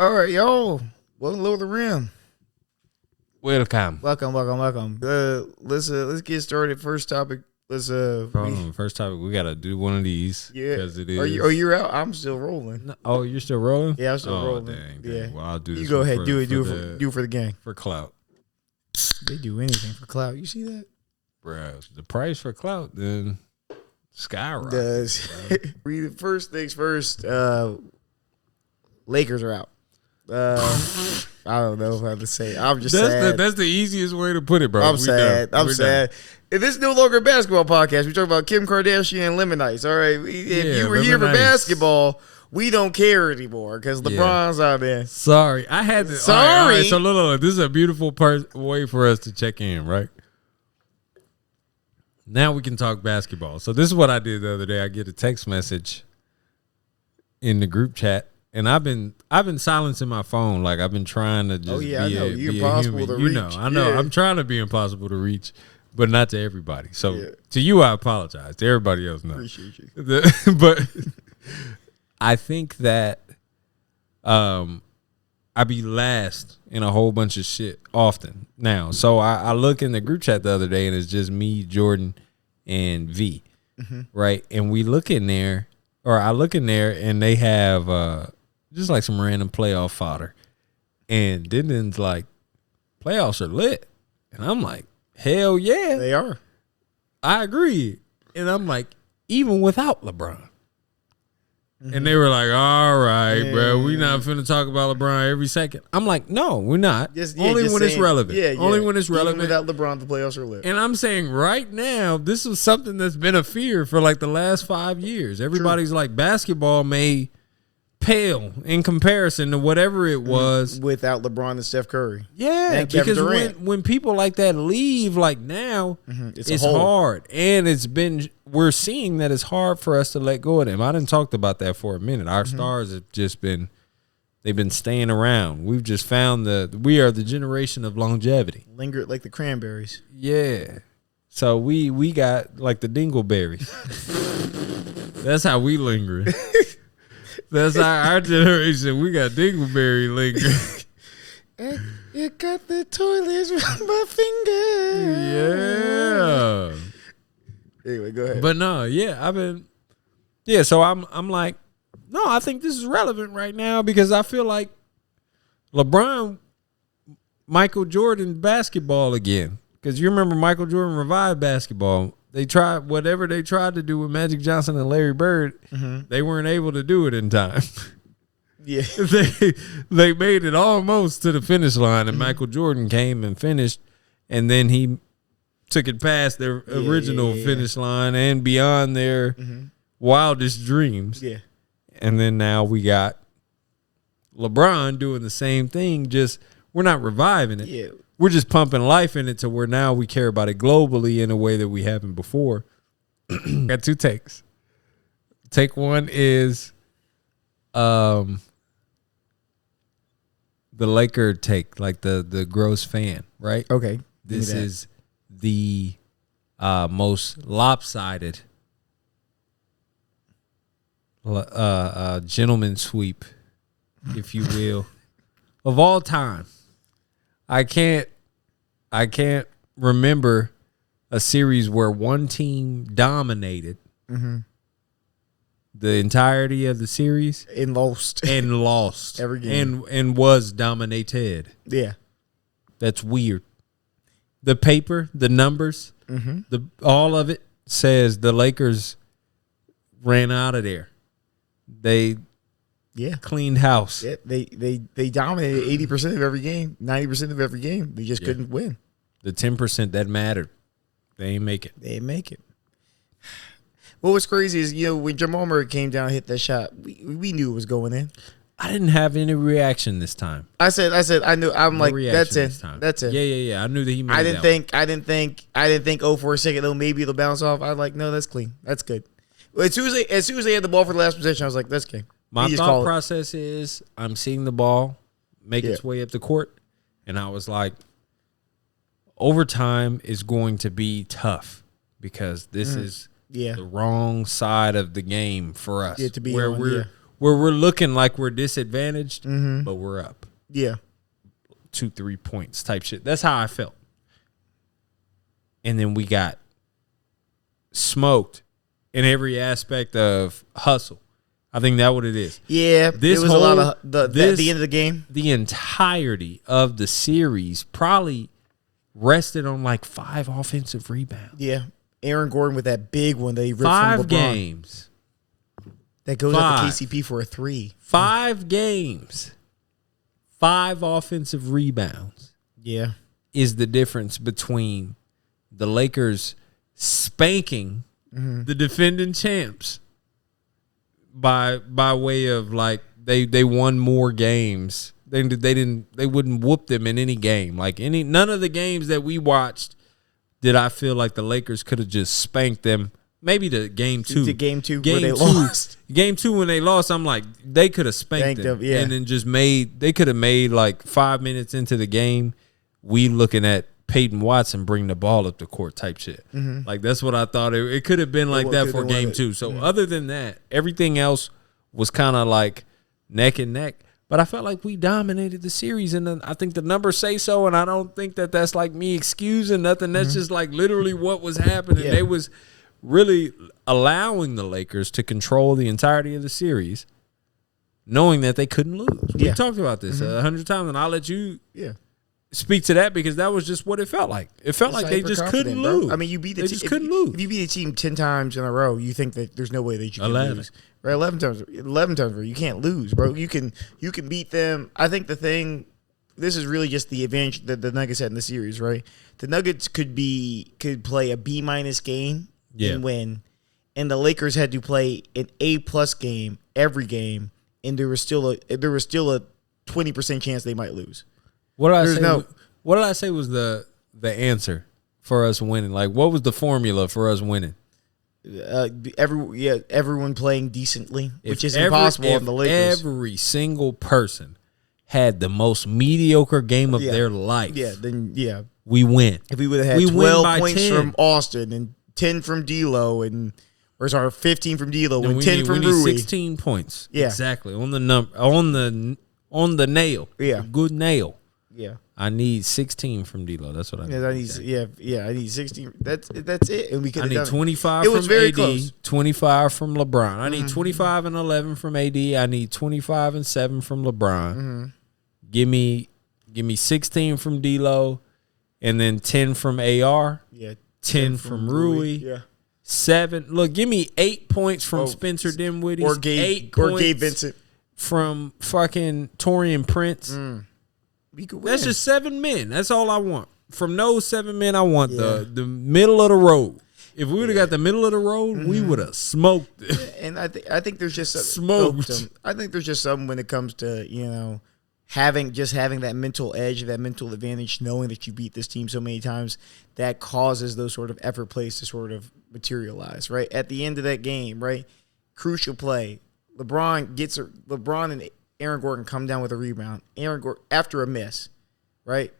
All right, y'all. Welcome to the rim. Welcome. Welcome. Let's get started. First topic. First topic. We gotta do one of these. Yeah. Because it is. You're out. I'm still rolling. No, oh, you're still rolling? Yeah, I'm still rolling. Dang. Yeah. Well, I'll do this. You go ahead. Do it for the gang. For clout. They do anything for clout. You see that? Bruh, the price for clout then skyrocket. Does. First things first. Lakers are out. I don't know how to say. I'm just sad. That's the easiest way to put it, bro. I'm sad. I'm sad. And this is no longer a basketball podcast. We talk about Kim Kardashian and lemon ice. All right. If you were here for basketball, we don't care anymore because LeBron's out there. Sorry. I had to. All right, so look. This is a beautiful way for us to check in, right? Now we can talk basketball. So this is what I did the other day. I get a text message in the group chat. And I've been silencing my phone. Like I've been trying to just be impossible to reach. I know. Yeah. I'm trying to be impossible to reach, but not to everybody. So to you, I apologize. To everybody else, no. Appreciate you. But I think that I be last in a whole bunch of shit often now. So I look in the group chat the other day, and it's just me, Jordan, and V, right? And we look in there, or I look in there, and they have just like some random playoff fodder. And Denden's like, playoffs are lit. And I'm like, hell yeah. They are. I agree. And I'm like, even without LeBron. And they were like, all right, bro, we not finna talk about LeBron every second. I'm like, no, we're not. Only when it's relevant. Only when it's relevant. Even without LeBron, the playoffs are lit. And I'm saying right now, this is something that's been a fear for like the last 5 years. Everybody's like, basketball may pale in comparison to whatever it was without LeBron and Steph Curry. Yeah, and because when people like that leave, like now, it's hard, and we're seeing that it's hard for us to let go of them. I didn't talk about that for a minute. Our stars have just been staying around. We've just found we are the generation of longevity. Lingered like the cranberries. Yeah. So we got like the dingleberries. That's how we linger. That's our generation. We got dingleberry linger. You got the toilets with my finger. Yeah. Anyway, go ahead. But no, so I'm like, no, I think this is relevant right now because I feel like LeBron, Michael Jordan basketball again. Because you remember Michael Jordan revived basketball. They tried whatever they tried to do with Magic Johnson and Larry Bird. They weren't able to do it in time. Yeah, they made it almost to the finish line, and Michael Jordan came and finished, and then he took it past their original finish line and beyond their wildest dreams. Yeah, and then now we got LeBron doing the same thing. Just we're not reviving it. Yeah. We're just pumping life in it to where now we care about it globally in a way that we haven't before. Got two takes. Take one is the Laker take, like the gross fan, right? Okay. This is the most lopsided gentleman sweep, if you will, of all time. I can't remember a series where one team dominated the entirety of the series and lost every game and was dominated. Yeah, that's weird. The paper, the numbers, all of it says the Lakers ran out of there. They cleaned house. Yeah, they dominated 80% of every game, 90% of every game. They just couldn't win. The 10% that mattered, they ain't make it. What was crazy is, when Jamal Murray came down and hit that shot, we knew it was going in. I didn't have any reaction this time. I said I knew. I'm no like, that's it. That's it. Yeah. I knew that he made it. I didn't think, oh, for a second, though, maybe it'll bounce off. I was like, no, that's clean. That's good. As soon as they had the ball for the last possession, I was like, that's game. My thought process is I'm seeing the ball make its way up the court, and I was like, overtime is going to be tough because this is the wrong side of the game for us. Yeah, to be where on, where we're looking like we're disadvantaged, Mm-hmm. but we're up. Yeah. 2-3 points type shit. That's how I felt. And then we got smoked in every aspect of hustle. I think that's what it is. Yeah, This it was whole- a lot of at the end of the game. The entirety of the series probably rested on like 5 offensive rebounds. Yeah, Aaron Gordon with that big one that he ripped 5 from LeBron. games. That goes up to 5. KCP for a 3. 5 games. 5 offensive rebounds Yeah. is the difference between the Lakers spanking the defending champs by way of like they won more games. They wouldn't whoop them in any game. Like none of the games that we watched did I feel like the Lakers could have just spanked them. Maybe the game 2. The game 2 where they lost. Game 2 when they lost, I'm like, they could have spanked them. Yeah. And then they could have made like 5 minutes into the game, we looking at Peyton Watson bring the ball up the court type shit. Mm-hmm. Like that's what I thought. It could have been like that for game 2. So other than that, everything else was kind of like neck and neck. But I felt like we dominated the series, and then I think the numbers say so, and I don't think that that's like me excusing nothing. That's just like literally what was happening. Yeah. They was really allowing the Lakers to control the entirety of the series, knowing that they couldn't lose. We talked about this 100 times, and I'll let you speak to that because that was just what it felt like. It felt like they just couldn't lose. Bro. I mean, you beat the team. Just couldn't lose. If you beat a team 10 times in a row, you think that there's no way that you can 11. lose. Right, 11 times. You can't lose, bro. You can beat them. I think this is really just the advantage that the Nuggets had in the series, right? The Nuggets could play a B- game and win, and the Lakers had to play an A+ game every game, and there was still a 20% chance they might lose. What did I say was the answer for us winning? Like, what was the formula for us winning? Everyone playing decently, which is impossible on the Lakers. Every single person had the most mediocre game of their life. We win. If we would have had 12 points from Austin and 10 from D'Lo and 15 from D'Lo and 10 from Rui. 16 points. Yeah, exactly on the number on the nail. Yeah, a good nail. Yeah. I need 16 from D'Lo. That's what I need. I need 16. That's it. And we could. I need 25 it was from very AD, close. 25 from LeBron. I need 25 and 11 from AD. I need 25 and 7 from LeBron. Give me 16 from D'Lo, and then 10 from AR. Yeah. 10 from Rui. Yeah. 7. Look, give me 8 points from Spencer Dinwiddie. Or Gabe Vincent. From fucking Taurean Prince. We could win. That's just 7 men. That's all I want. From those 7 men, I want the middle of the road. If we would have got the middle of the road, we would have smoked it. And I think there's just smoked. I think there's just something when it comes to having that mental edge, that mental advantage, knowing that you beat this team so many times, that causes those sort of effort plays to sort of materialize. Right at the end of that game, right, crucial play. LeBron and Aaron Gordon come down with a rebound. Aaron Gordon after a miss, right?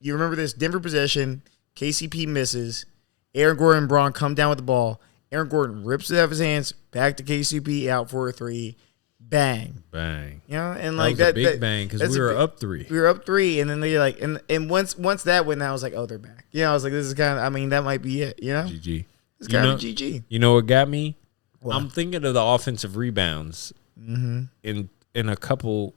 You remember this Denver possession. KCP misses. Aaron Gordon and Braun come down with the ball. Aaron Gordon rips it out of his hands. Back to KCP out for a 3. Bang. Bang. And that like was that. A big bang because we were up 3. We were up 3, and then they like and once that went, I was like, oh, they're back. I was like, this is kind of. I mean, that might be it. GG. It's kind of GG. You know what got me? What? I'm thinking of the offensive rebounds in a couple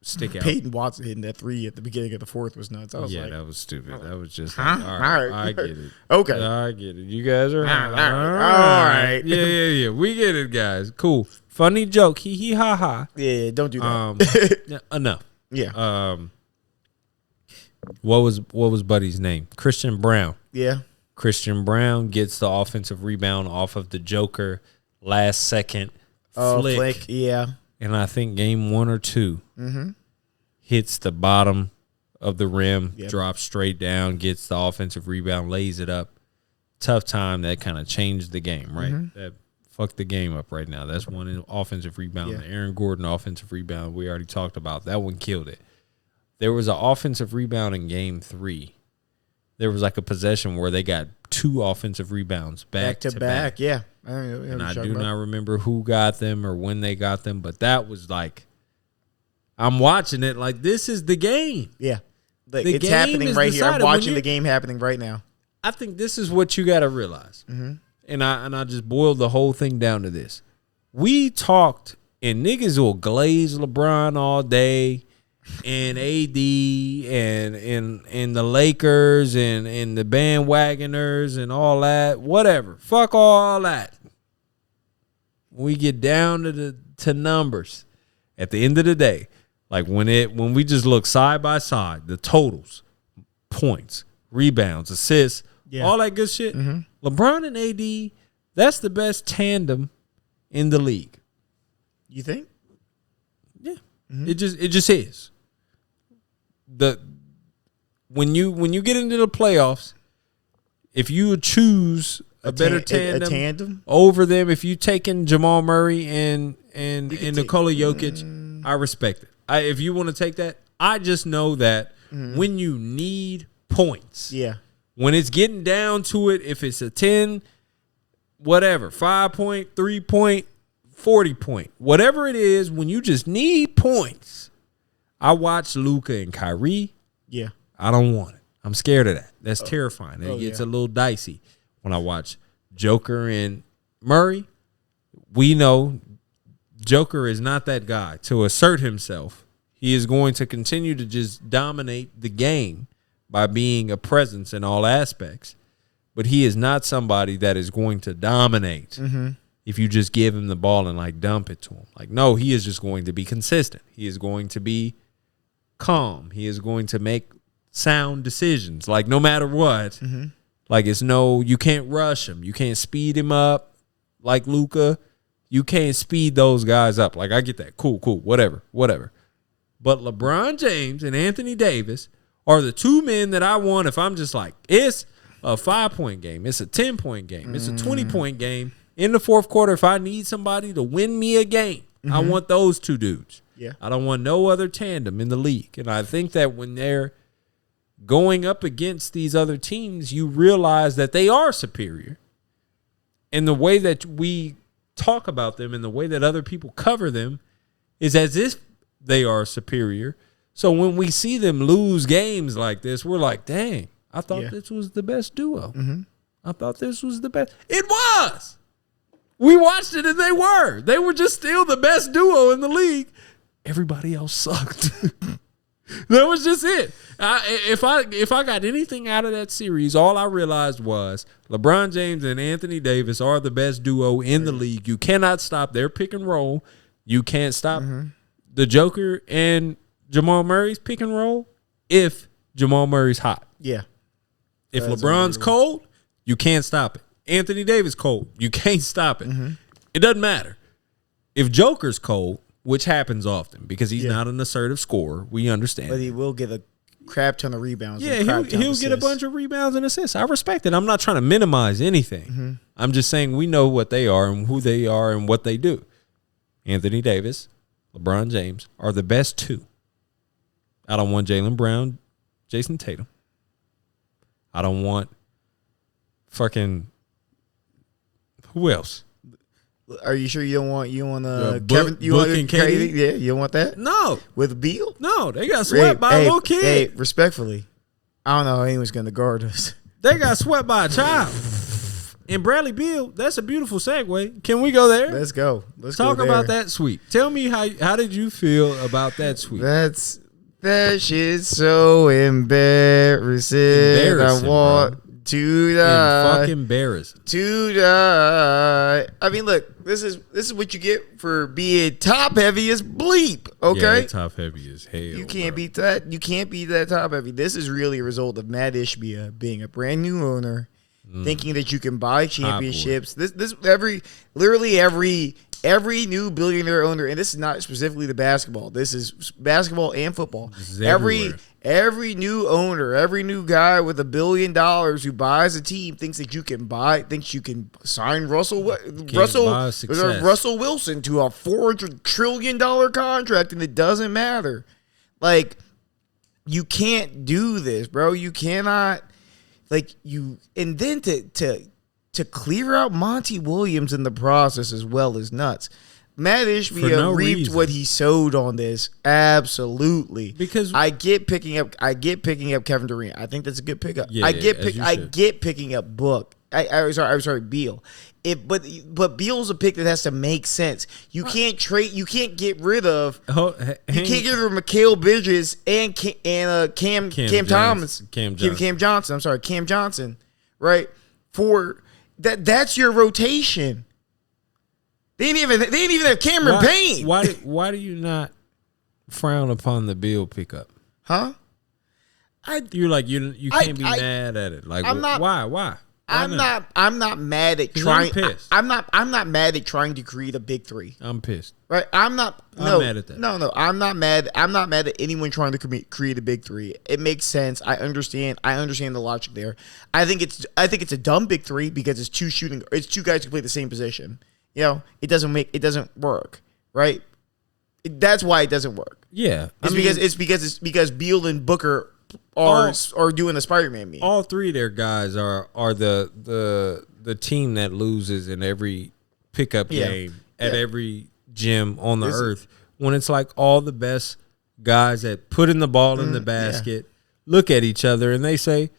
stick out. Peyton Watson hitting that 3 at the beginning of the 4th was nuts. I was like, that was stupid. That was just huh? like, all right, I get it. Okay. I get it. You guys are all right. Yeah. We get it, guys. Cool. Funny joke. Hee hee ha ha. Yeah, don't do that. Enough. Yeah. What was Buddy's name? Christian Brown. Yeah. Christian Brown gets the offensive rebound off of the Joker last second flick. Yeah. And I think game 1 or 2 hits the bottom of the rim, drops straight down, gets the offensive rebound, lays it up. Tough time. That kind of changed the game, right? That fucked the game up right now. That's one offensive rebound. Yeah. The Aaron Gordon offensive rebound we already talked about. That one killed it. There was an offensive rebound in game 3. There was like a possession where they got 2 offensive rebounds back to back. Yeah. And I do not remember who got them or when they got them, but that was like, I'm watching it like this is the game. Yeah. Like, it's happening right here. I'm watching the game happening right now. I think this is what you got to realize. Mm-hmm. And I just boiled the whole thing down to this. We talked, and niggas will glaze LeBron all day, and AD, and the Lakers, and the bandwagoners, and all that. Whatever. Fuck all that. We get down to numbers. At the end of the day, like when we just look side by side, the totals, points, rebounds, assists, all that good shit. Mm-hmm. LeBron and AD, that's the best tandem in the league. You think? Yeah. Mm-hmm. It just is. When you get into the playoffs, if you choose a better tandem over them, if you taking Jamal Murray and Nikola Jokic, I respect it. If you want to take that, I just know that when you need points, when it's getting down to it, if it's a 10, whatever, 5 point, 3 point, 40 point, whatever it is, when you just need points, I watch Luka and Kyrie. Yeah. I don't want it. I'm scared of that. That's terrifying. It gets a little dicey. When I watch Joker and Murray, we know Joker is not that guy to assert himself. He is going to continue to just dominate the game by being a presence in all aspects. But he is not somebody that is going to dominate if you just give him the ball and like dump it to him. Like, no, he is just going to be consistent. He is going to be calm. He is going to make sound decisions. Like, no matter what, like you can't rush him. You can't speed him up like Luka. You can't speed those guys up. Like, I get that. Cool, whatever. But LeBron James and Anthony Davis are the 2 men that I want if I'm just like, it's a 5-point game. It's a 10-point game. It's a 20-point game. In the fourth quarter, if I need somebody to win me a game, I want those 2 dudes. Yeah. I don't want no other tandem in the league. And I think that when they're going up against these other teams, you realize that they are superior. And the way that we talk about them and the way that other people cover them is as if they are superior. So when we see them lose games like this, we're like, dang, I thought this was the best duo. I thought this was the best. It was. We watched it and they were. They were just still the best duo in the league. Everybody else sucked. That was just it. If I got anything out of that series, all I realized was LeBron James and Anthony Davis are the best duo in the league. You cannot stop their pick and roll. You can't stop the Joker and Jamal Murray's pick and roll if Jamal Murray's hot. Yeah. If LeBron's cold, you can't stop it. Anthony Davis cold, you can't stop it. It doesn't matter. If Joker's cold, which happens often because he's not an assertive scorer, we understand. But he will get a crap ton of rebounds. Yeah, he'll get a bunch of rebounds and assists. I respect it. I'm not trying to minimize anything. I'm just saying we know what they are and who they are and what they do. Anthony Davis, LeBron James are the best 2. I don't want Jaylen Brown, Jason Tatum. I don't want fucking who else? Are you sure you don't want Kevin? You want KD? Yeah, you don't want that? No, with Beal? No, they got swept by a little kid. Hey, respectfully, I don't know how anyone's going to guard us. They got swept by a child. And Bradley Beal, that's a beautiful segue. Can we go there? Let's go. Let's talk go about that sweep. Tell me how did you feel about that sweep? That shit's so embarrassing. I want to die. Fucking embarrassing. To die. I mean, look, this is what you get for being top heavy as bleep. Okay, yeah, top heavy as hell. You can't beat that. You can't beat that top heavy. This is really a result of Matt Ishbia being a brand new owner. Thinking that you can buy championships. Literally every new billionaire owner, and this is not specifically the basketball. This is basketball and football. Every new owner, every new guy with $1 billion who buys a team thinks you can sign Russell Wilson to a $400 trillion contract, and it doesn't matter. Like, you can't do this, bro. You cannot. and then to clear out Monty Williams in the process as well is nuts. Matt Ishbia reaped what he sowed on this. Absolutely. Because I get picking up Kevin Durant. I think that's a good pickup. Yeah, I get picking up Book. I'm sorry, Beal. But Beal's a pick that has to make sense. You can't get rid of Mikal Bridges and Cam Johnson. I'm sorry, Cam Johnson, right? For that's your rotation. They didn't even have Cameron Payne. Why do you not frown upon the Beal pickup? Huh? You can't be mad at it. Like, why? I'm not mad at trying. I'm not mad at trying to create a big three. I'm pissed. Right? I'm mad at that. No, I'm not mad. I'm not mad at anyone trying to create a big three. It makes sense. I understand the logic there. I think it's a dumb big three because it's two guys who play the same position. You know, it doesn't work. Right? That's why it doesn't work. Yeah. It's because Beal and Booker are doing the Spider-Man meme. All three of their guys are the team that loses in every pickup game at every gym on the earth. When it's like all the best guys that putting the ball in the basket look at each other and they say,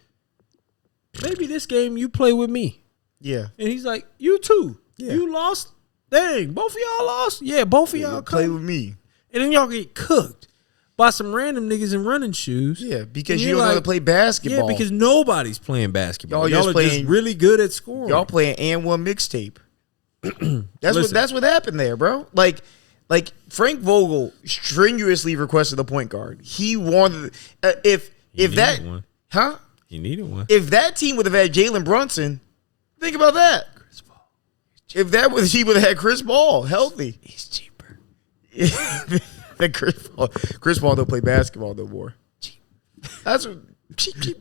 maybe this game you play with me. Yeah. And he's like, you too. Yeah. You lost? Dang, both of y'all lost? Yeah, both of y'all play with me. And then y'all get cooked by some random niggas in running shoes. Yeah, because you don't know how to play basketball. Yeah, because nobody's playing basketball. Y'all are just really good at scoring. Y'all playing and one mixtape. That's what happened there, bro. Like Frank Vogel strenuously requested a point guard. He wanted He needed one. If that team would have had Jalen Brunson, think about that. Chris Paul. If that was he would have had Chris Paul healthy. He's cheaper. Chris Paul don't play basketball no more. Cheap. That's what cheap.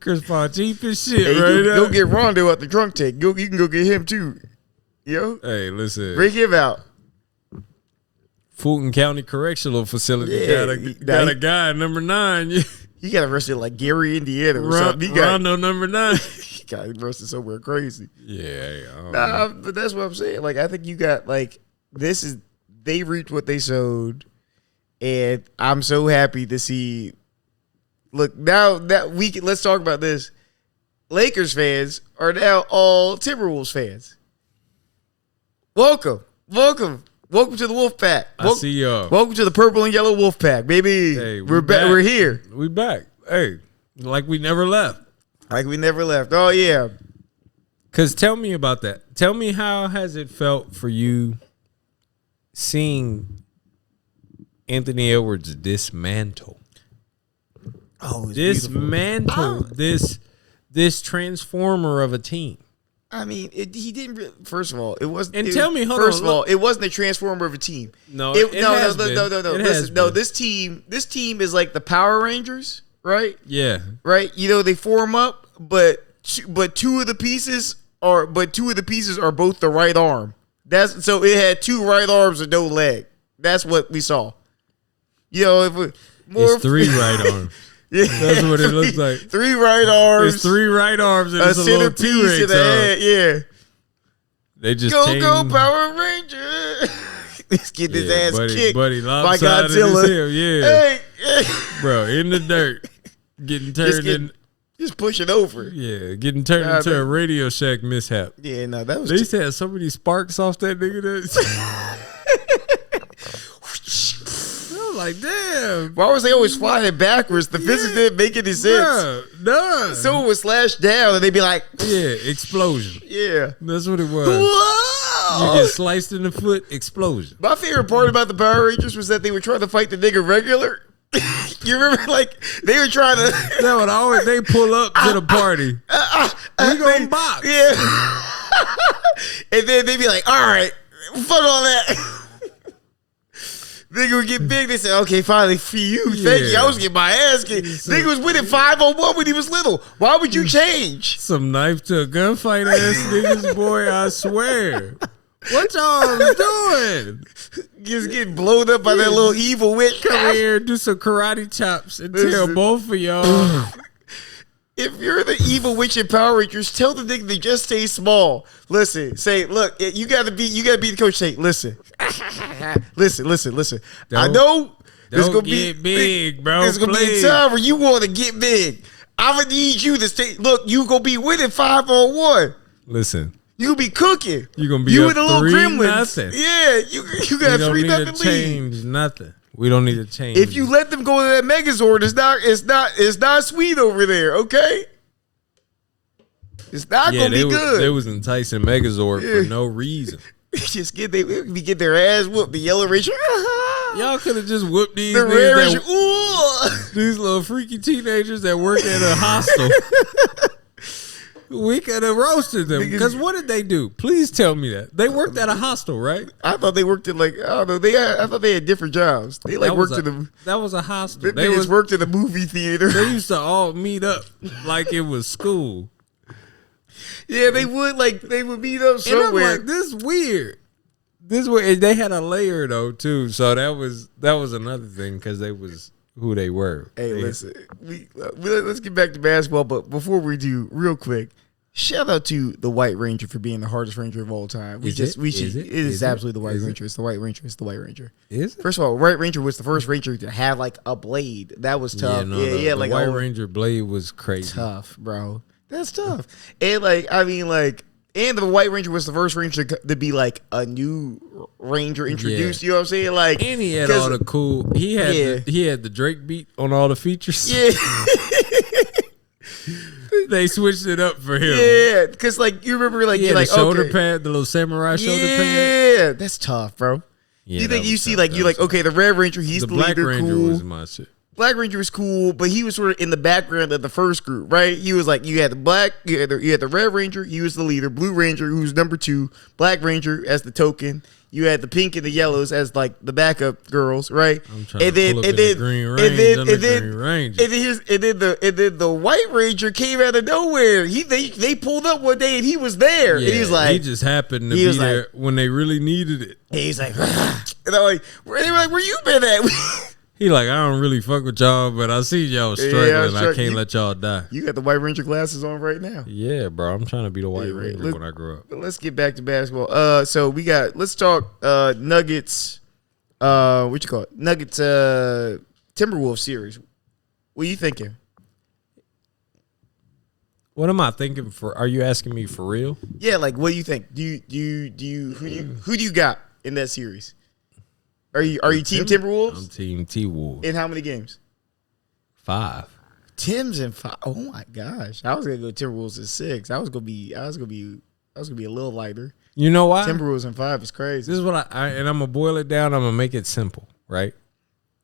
Chris Paul cheap as shit, hey, right? Go get Rondo out the trunk tank. You can go get him too. Yo. Hey, listen. Bring him out. Fulton County Correctional Facility got a guy number 9. He got arrested like Gary, Indiana or something. Rondo number 9. He got arrested somewhere crazy. Yeah. But that's what I'm saying. Like, I think you got they reaped what they sowed, and I'm so happy to see. Look, now that let's talk about this. Lakers fans are now all Timberwolves fans. Welcome to the Wolf Pack. I see y'all. Welcome to the purple and yellow Wolf Pack, baby. Hey, we're back. We're here. We back. Hey, like we never left. Oh yeah. Cause tell me about that. Tell me, how has it felt for you seeing Anthony Edwards dismantle? Dismantle this transformer of a team. I mean, he didn't really, first of all, it wasn't. And tell me, first of all, it wasn't a transformer of a team. No. Listen, this team is like the Power Rangers, right? Yeah. Right? You know, they form up, but two of the pieces are both the right arm. So it had 2 right arms and no leg. That's what we saw. You know, it's 3 right arms. Yeah, that's what it looks like. 3 right arms. It's 3 right arms and it's a little T-Rex in the head. Yeah. They just go Power Ranger. Let's get his ass kicked buddy, by Godzilla. Yeah. Hey. Bro, in the dirt. Getting turned just pushing over. Yeah, getting turned into a Radio Shack mishap. Yeah, no, that was. They used to have so many sparks off that nigga. Like, damn. Why was they always flying backwards? The physics didn't make any sense. None. Someone would slash down and they'd be like, yeah, explosion. Yeah. That's what it was. Whoa! You get sliced in the foot, explosion. My favorite part about the Power Rangers was that they were trying to fight the nigga regular. You remember, like, they were trying to. That would always, they pull up to the party. We gonna box. Yeah. And then they'd be like, all right, fuck all that. Nigga would get big. They said, okay, finally, for you. Thank you. I was getting my ass kicked. Nigga was winning 5-on-1 when he was little. Why would you change? Some knife to a gunfight ass niggas, boy, I swear. What y'all doing? Just getting blown up by that little evil witch. Come here, do some karate chops and tell both of y'all If you're the evil witch in Power Rangers, tell the nigga to just stay small. Listen, say, look, you gotta be the coach. Say, listen. Listen. I know there's gonna be big, bro. There's gonna be a time where you want to get big. I'm gonna need you to stay. Look, you gonna be winning 5-on-1. Listen, you gonna be cooking. You gonna be up and the little 3-0. Yeah, you got 3-0 lead. Change nothing. We don't need to change. If you let them go to that Megazord, it's not sweet over there. Okay, it's not gonna be good. They was enticing Megazord for no reason. Just get their ass whooped. The Yellow Ranger. Y'all could have just whooped these. The Red Ranger. These little freaky teenagers that work at a hostel. We could have roasted them. Because what did they do? Please tell me that. They worked at a hostel, right? I thought they worked in I don't know. I thought they had different jobs. They worked in the. That was a hostel. They worked in the movie theater. They used to all meet up like it was school. Yeah, they would meet up somewhere. And I'm like, this is weird. They had a layer though too, so that was another thing because they was who they were. Hey, listen, let's get back to basketball, but before we do, real quick, shout out to the White Ranger for being the hardest Ranger of all time. It is absolutely the White Ranger. It's the White Ranger. It's the White Ranger. Is it? First of all, White Ranger was the first Ranger to have like a blade. That was tough. The White Ranger blade was crazy. Tough, bro. That's tough. And and the White Ranger was the first Ranger to be like a new Ranger introduced. You know what I'm saying? Like, and he had all the cool. He had the Drake beat on all the features. Yeah. They switched it up for him. Yeah, because you remember the shoulder pad, the little samurai shoulder pad. Yeah, that's tough, bro. Yeah, you think you see okay, the Red Ranger, he's the Black leader, Ranger cool. was my shit. Black Ranger was cool, but he was sort of in the background of the first group, right? He was like, you had the Red Ranger, he was the leader. Blue Ranger, who's number 2. Black Ranger as the token. You had the pink and the yellows as the backup girls, right? I'm trying to pull up the Green Ranger. And then the White Ranger came out of nowhere. They pulled up one day and he was there. Yeah, and he was like, he just happened to be there when they really needed it. He's like, and I'm like, where you been at? He like, I don't really fuck with y'all, but I see y'all struggling. I can't let y'all die. You got the White Ranger glasses on right now. Yeah, bro. I'm trying to be the White Ranger when I grow up. Let's get back to basketball. So let's talk Nuggets. What you call it? Nuggets Timberwolves series. What are you thinking? What am I thinking for? Are you asking me for real? Yeah, what do you think? Who do you got in that series? Are you team Timberwolves? I'm team T-Wolves. In how many games? 5. Tim's in 5. Oh my gosh! I was gonna go Timberwolves in 6. I was gonna be a little lighter. You know why? Timberwolves in 5 is crazy. This is what and I'm gonna boil it down. I'm gonna make it simple, right?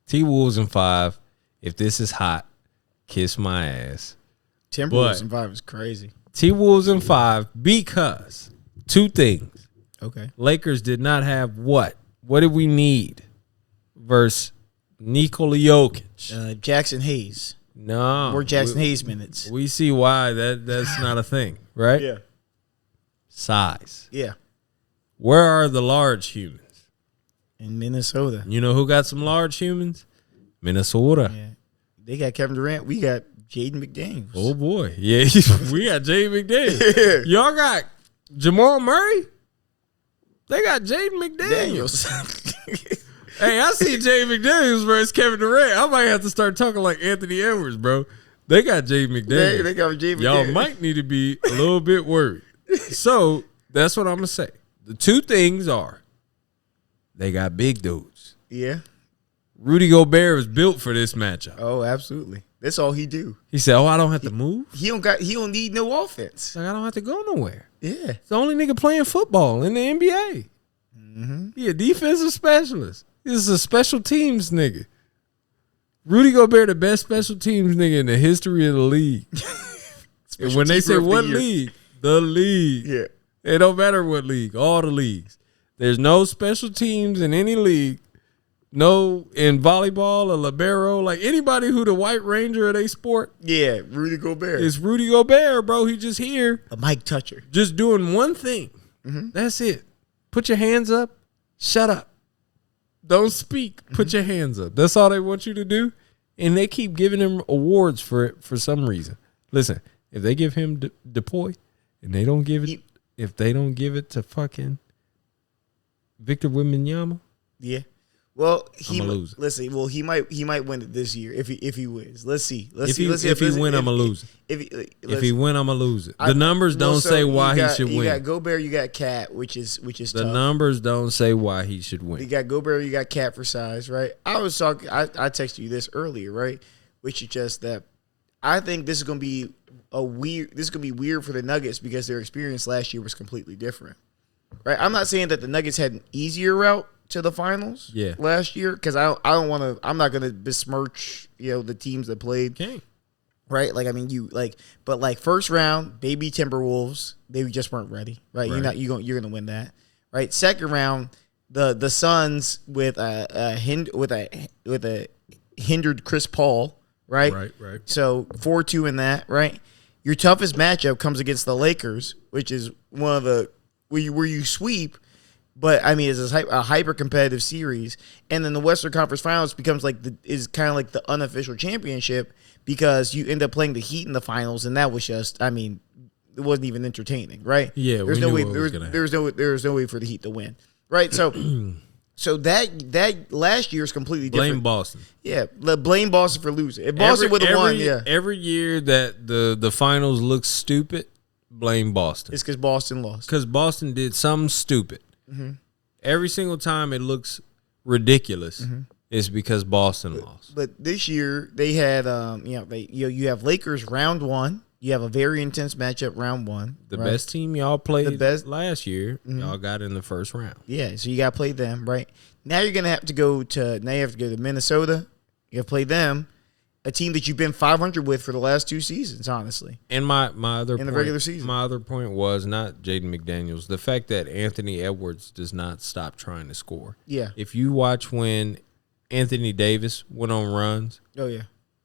T-Wolves in 5. If this is hot, kiss my ass. Timberwolves in 5 is crazy. T-Wolves in 5 because 2 things. Okay. Lakers did not have what? What did we need versus Nikola Jokic? Jackson Hayes. No. More Jackson Hayes minutes. We see why that's not a thing, right? Yeah. Size. Yeah. Where are the large humans? In Minnesota. You know who got some large humans? Minnesota. Yeah. They got Kevin Durant. We got Jaden McDaniels. Oh, boy. Yeah, we got Jaden McDaniels. Y'all got Jamal Murray? They got Jaden McDaniels. Hey, I see Jaden McDaniels versus Kevin Durant. I might have to start talking like Anthony Edwards, bro. They got Jaden McDaniels. They got Jaden McDaniels. Y'all might need to be a little bit worried. So that's what I'm going to say. The 2 things are they got big dudes. Yeah. Rudy Gobert was built for this matchup. Oh, absolutely. That's all he do. He said, I don't have to move. He don't need no offense. Like, I don't have to go nowhere. Yeah. It's the only nigga playing football in the NBA. Mm-hmm. He a defensive specialist. He's a special teams nigga. Rudy Gobert, the best special teams nigga in the history of the league. And when they say what league, the league. Yeah. It don't matter what league, all the leagues. There's no special teams in any league. No, in volleyball or libero, like anybody who the White Ranger of they sport. Yeah, Rudy Gobert. It's Rudy Gobert, bro. He just here. A Mike Toucher. Just doing one thing. Mm-hmm. That's it. Put your hands up. Shut up. Don't speak. Put your hands up. That's all they want you to do. And they keep giving him awards for it for some reason. Listen, if they give him deploy and they don't give it, if they don't give it to fucking Victor Wembanyama, yeah. Well, I'ma lose it. Let's see. Well, he might win it this year if he wins. Let's see. If he win, I'ma lose it. If he win, I'ma lose it. The numbers don't say why he should win. You got Gobert, you got Cat, which is the tough. numbers don't say why he should win. You got Gobert, you got Cat for size, right? I was talking. I texted you this earlier, right? Which is just that I think this is gonna be weird. This is gonna be weird for the Nuggets because their experience last year was completely different, right? I'm not saying that the Nuggets had an easier route to the finals last year because I don't want to. I'm not gonna besmirch the teams that played. Okay. Right, like I mean, but first round, baby Timberwolves, they just weren't ready. Right, you're gonna win that. Right, second round, the Suns with a hindered Chris Paul. Right. So 4-2 in that. Right, your toughest matchup comes against the Lakers, which is one of the where you sweep. But I mean, it's a hyper competitive series, and then the Western Conference Finals becomes is kind of like the unofficial championship because you end up playing the Heat in the finals, and that was just, I mean, it wasn't even entertaining, right? Yeah, there's no way. There's no way for the Heat to win, right? So, that last year is completely different. Blame Boston. Yeah, blame Boston for losing. If Boston would have won, every year that the finals look stupid, blame Boston. It's because Boston lost. Because Boston did something stupid. Mm-hmm. Every single time it looks ridiculous, it's because Boston lost. But this year they had, you have Lakers round one. You have a very intense matchup round one. The best team y'all played last year, y'all got in the first round. Yeah, so you got to play them, right? Now you're gonna have to go to Minnesota. You have to play them, a team that you've been 500 with for the last 2 seasons, honestly. And my other point, the regular season. My other point was not Jaden McDaniels. The fact that Anthony Edwards does not stop trying to score. Yeah. If you watch when Anthony Davis went on runs. Oh yeah.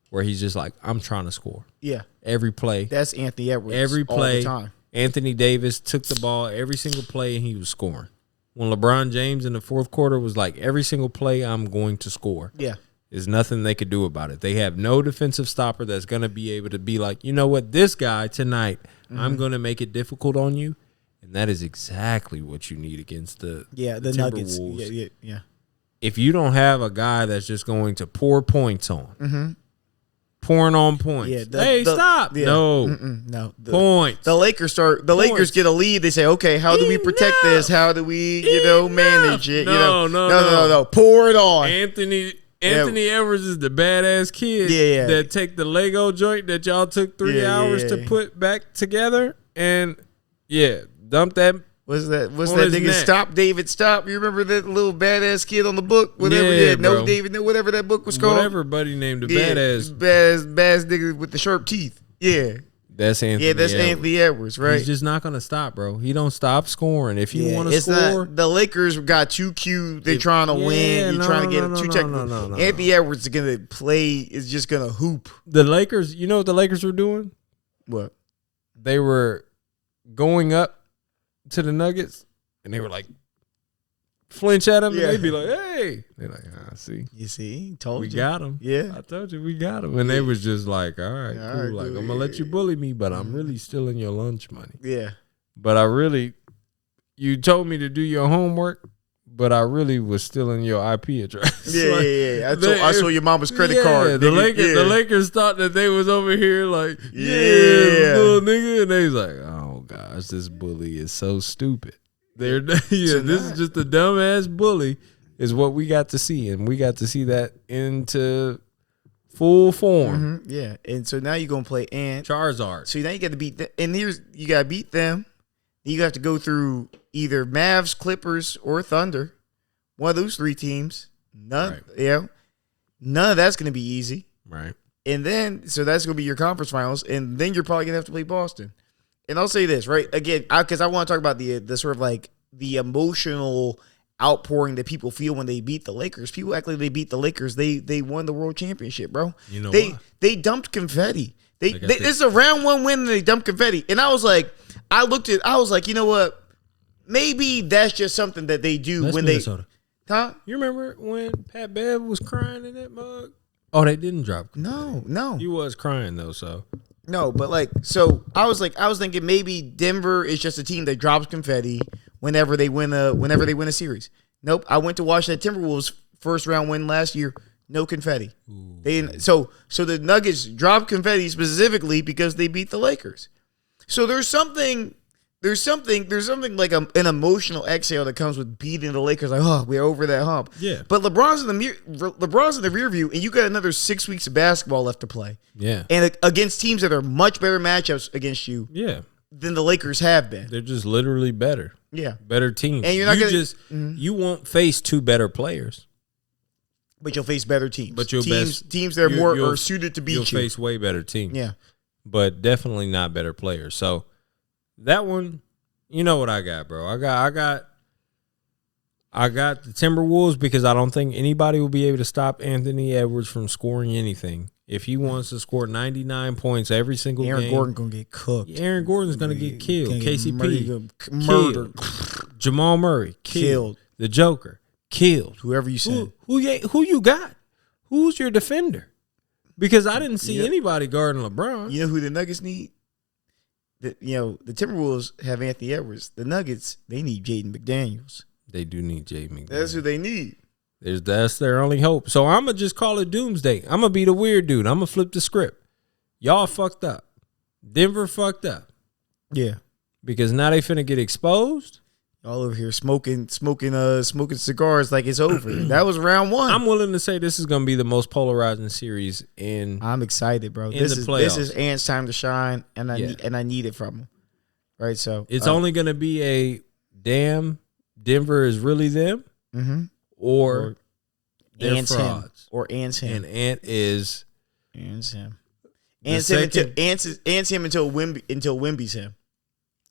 Where he's just like, I'm trying to score. Yeah. Every play. That's Anthony Edwards. Every play. All the time. Anthony Davis took the ball every single play and he was scoring. When LeBron James in the fourth quarter was like, every single play I'm going to score. Yeah. There's nothing they could do about it. They have no defensive stopper that's going to be able to be like, you know what, this guy tonight, I'm going to make it difficult on you. And that is exactly what you need against the Nuggets. Timberwolves. Yeah. If you don't have a guy that's just going to pour points on, pouring on points. Yeah, stop. Yeah. No. Points. The Lakers get a lead. They say, okay, how do we protect this? How do we, manage it? No. Pour it on. Anthony Edwards is the badass kid that take the Lego joint that y'all took 3 hours to put back together and dump that. What's that nigga? Neck. Stop, David, stop. You remember that little badass kid on the book? Whatever, no, David, no, whatever that book was called. Whatever buddy named the badass nigga with the sharp teeth. Yeah. That's Anthony Edwards. Anthony Edwards, right? He's just not going to stop, bro. He don't stop scoring. If you want to score. The Lakers got too cute. They're trying to win. You're trying to get it too technical. No. Anthony Edwards is going to play, is just going to hoop. The Lakers, you know what the Lakers were doing? What? They were going up to the Nuggets, and they were like, flinch at him, and they'd be like, hey. They're like, see. You see? Told you. We got him. Yeah. I told you we got him. And they was just like, all right, cool. Like, I'm going to let you bully me, but I'm really stealing your lunch money. Yeah. But you told me to do your homework, but I really was stealing your IP address. Yeah. I saw your mama's credit card. The Lakers thought that they was over here like, little nigga. And they was like, oh, gosh, this bully is so stupid. This is just a dumbass bully is what we got to see. And we got to see that into full form. Mm-hmm. Yeah. And so now you're going to play Charizard. So now you got to beat them. And you got to beat them. You have to go through either Mavs, Clippers, or Thunder. One of those 3 teams. None of that's going to be easy. Right. And then, so that's going to be your conference finals. And then you're probably going to have to play Boston. And I'll say this, right? Again, because I want to talk about the sort of like the emotional outpouring that people feel when they beat the Lakers. People act like they beat the Lakers. They won the world championship, bro. You know why? They dumped confetti. This is a round 1 win and they dumped confetti. And I was like, you know what? Maybe that's just something that they do when Minnesota. Huh? You remember when Pat Bev was crying in that mug? Oh, they didn't drop. No. He was crying though, so. No, but so I was thinking maybe Denver is just a team that drops confetti whenever they win a series. Nope. I went to watch that Timberwolves first round win last year. No confetti. Ooh. They didn't, so the Nuggets dropped confetti specifically because they beat the Lakers. So there's something like an emotional exhale that comes with beating the Lakers. Like, oh, we're over that hump. Yeah. But LeBron's in the rear view, and you got another 6 weeks of basketball left to play. Yeah. And against teams that are much better matchups against you. Yeah. Than the Lakers have been. They're just literally better. Yeah. Better teams. And you're not you won't face two better players. But you'll face better teams. But teams that are suited to beat you. You'll face way better teams. Yeah. But definitely not better players. So that one, you know what I got, bro. I got the Timberwolves because I don't think anybody will be able to stop Anthony Edwards from scoring anything. If he wants to score 99 points every single game. Aaron Gordon going to get cooked. Aaron Gordon's going to get killed. KCP. Murdered. Jamal Murray. Killed. The Joker. Killed. Whoever you said. Who you got? Who's your defender? Because I didn't see anybody guarding LeBron. You know who the Nuggets need? The Timberwolves have Anthony Edwards. The Nuggets, they need Jaden McDaniels. They do need Jaden McDaniels. That's who they need. That's their only hope. So I'm going to just call it doomsday. I'm going to be the weird dude. I'm going to flip the script. Y'all fucked up. Denver fucked up. Yeah. Because now they finna get exposed. All over here smoking cigars like it's over. That was round one. I'm willing to say this is going to be the most polarizing series in. I'm excited, bro. This is Ant's time to shine, and I need it from him. Right, so it's only going to be a damn Denver is really them, or they're Ant's frauds, him, or Ant's him, and Ant is Ant's him. Ant's him until Wemby's him.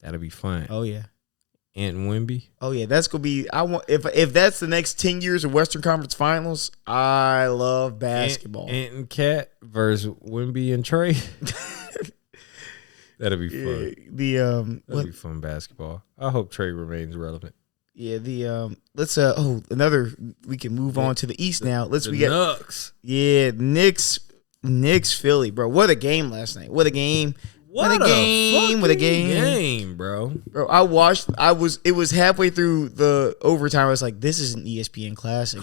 That'll be fun. Oh yeah. Ant and Wemby. Oh yeah, that's gonna be. I want if that's the next 10 years of Western Conference Finals. I love basketball. Ant and Cat versus Wemby and Trey. That'll be fun. That'll be fun basketball. I hope Trey remains relevant. Yeah. We can move on to the East now. Knicks. Yeah, Knicks, Philly, bro. What a game last night. What a game. What a game, bro. It was halfway through the overtime. I was like, this is an ESPN classic.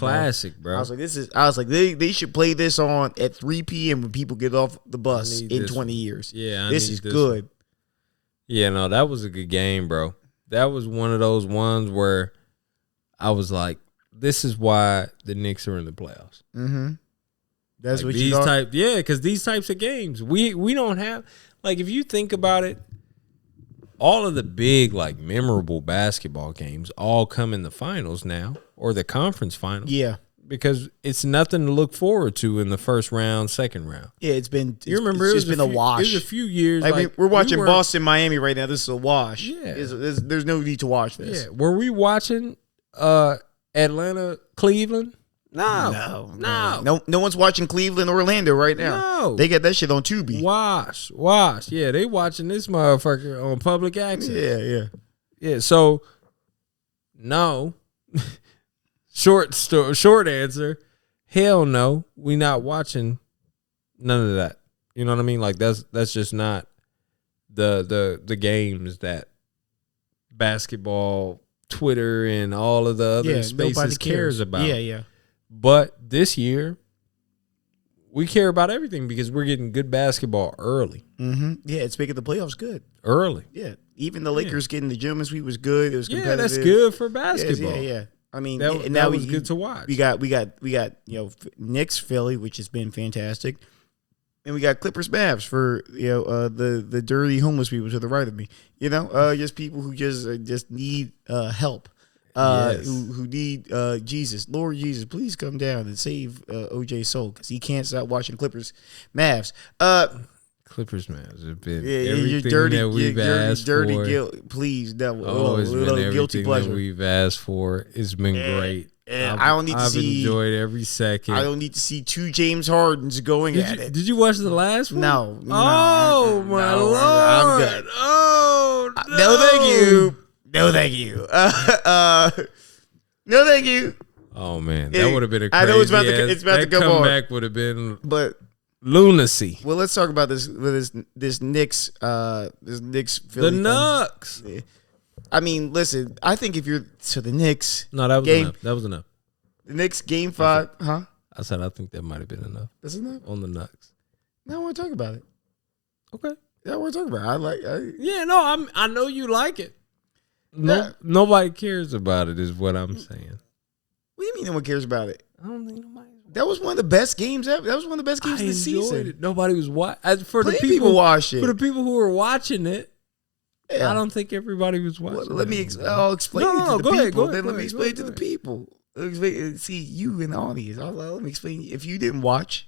Bro. I was like, they should play this on at 3 p.m. when people get off the bus in 20 years. Yeah, this is good. Yeah, no, that was a good game, bro. That was one of those ones where I was like, this is why the Knicks are in the playoffs. Mm-hmm. That's like what you thought? because these types of games, we don't have. Like, if you think about it, all of the big, like, memorable basketball games all come in the finals now, or the conference finals. Yeah. Because it's nothing to look forward to in the first round, second round. Yeah, it's been a wash. It was a few years. We're watching Boston, Miami right now. This is a wash. Yeah. There's no need to watch this. Yeah. Were we watching Atlanta, Cleveland? No. No one's watching Cleveland, Orlando right now. No. They got that shit on Tubi. Wash. Yeah, they watching this motherfucker on public access. Yeah, so, no. Short answer, hell no. We not watching none of that. You know what I mean? Like, that's just not the games that basketball, Twitter, and all of the other spaces cares about. Yeah. But this year, we care about everything because we're getting good basketball early. Mm-hmm. Yeah, it's making the playoffs good. Early. Yeah. Even the Lakers getting the German sweep was good. It was competitive. Yeah, that's good for basketball. Yeah. I mean, that was good to watch. We got Knicks, Philly, which has been fantastic. And we got Clippers, Mavs for the dirty homeless people to the right of me. Just people who just need help. Who need Jesus. Lord Jesus, please come down and save OJ's soul because he can't stop watching Clippers, Mavs. Clippers, Mavs have been everything dirty, that we've asked for. Guilt, please, devil. Always been everything guilty pleasure that we've asked for. It's been great. I've enjoyed every second. I don't need to see two James Hardens going at it. Did you watch the last one? No. Oh, my Lord. I'm good. Oh, no. No, thank you. No, thank you. No, thank you. Oh, man. That would have been a crazy I know it's about to come on. Comeback would have been but lunacy. Well, let's talk about this Knicks Philly The Knicks. I mean, listen, I think if you're the Knicks, No, that was game, enough. That was enough. The Knicks game 5, huh? I said I think that might have been enough. That's enough on the Knicks. Now I want to talk about it. Okay. Yeah, I want to talk about it. I know you like it. Nobody cares about it, is what I'm saying. What do you mean no one cares about it? I don't think nobody. That was one of the best games ever. That was one of the best games of the season. It. Nobody was watching. For Plenty the people watch it. For the people who were watching it, yeah. I don't think everybody was watching. Well, let me. I'll explain it to the people. Then let me explain it to the people. See you in the audience. Let me explain. If you didn't watch,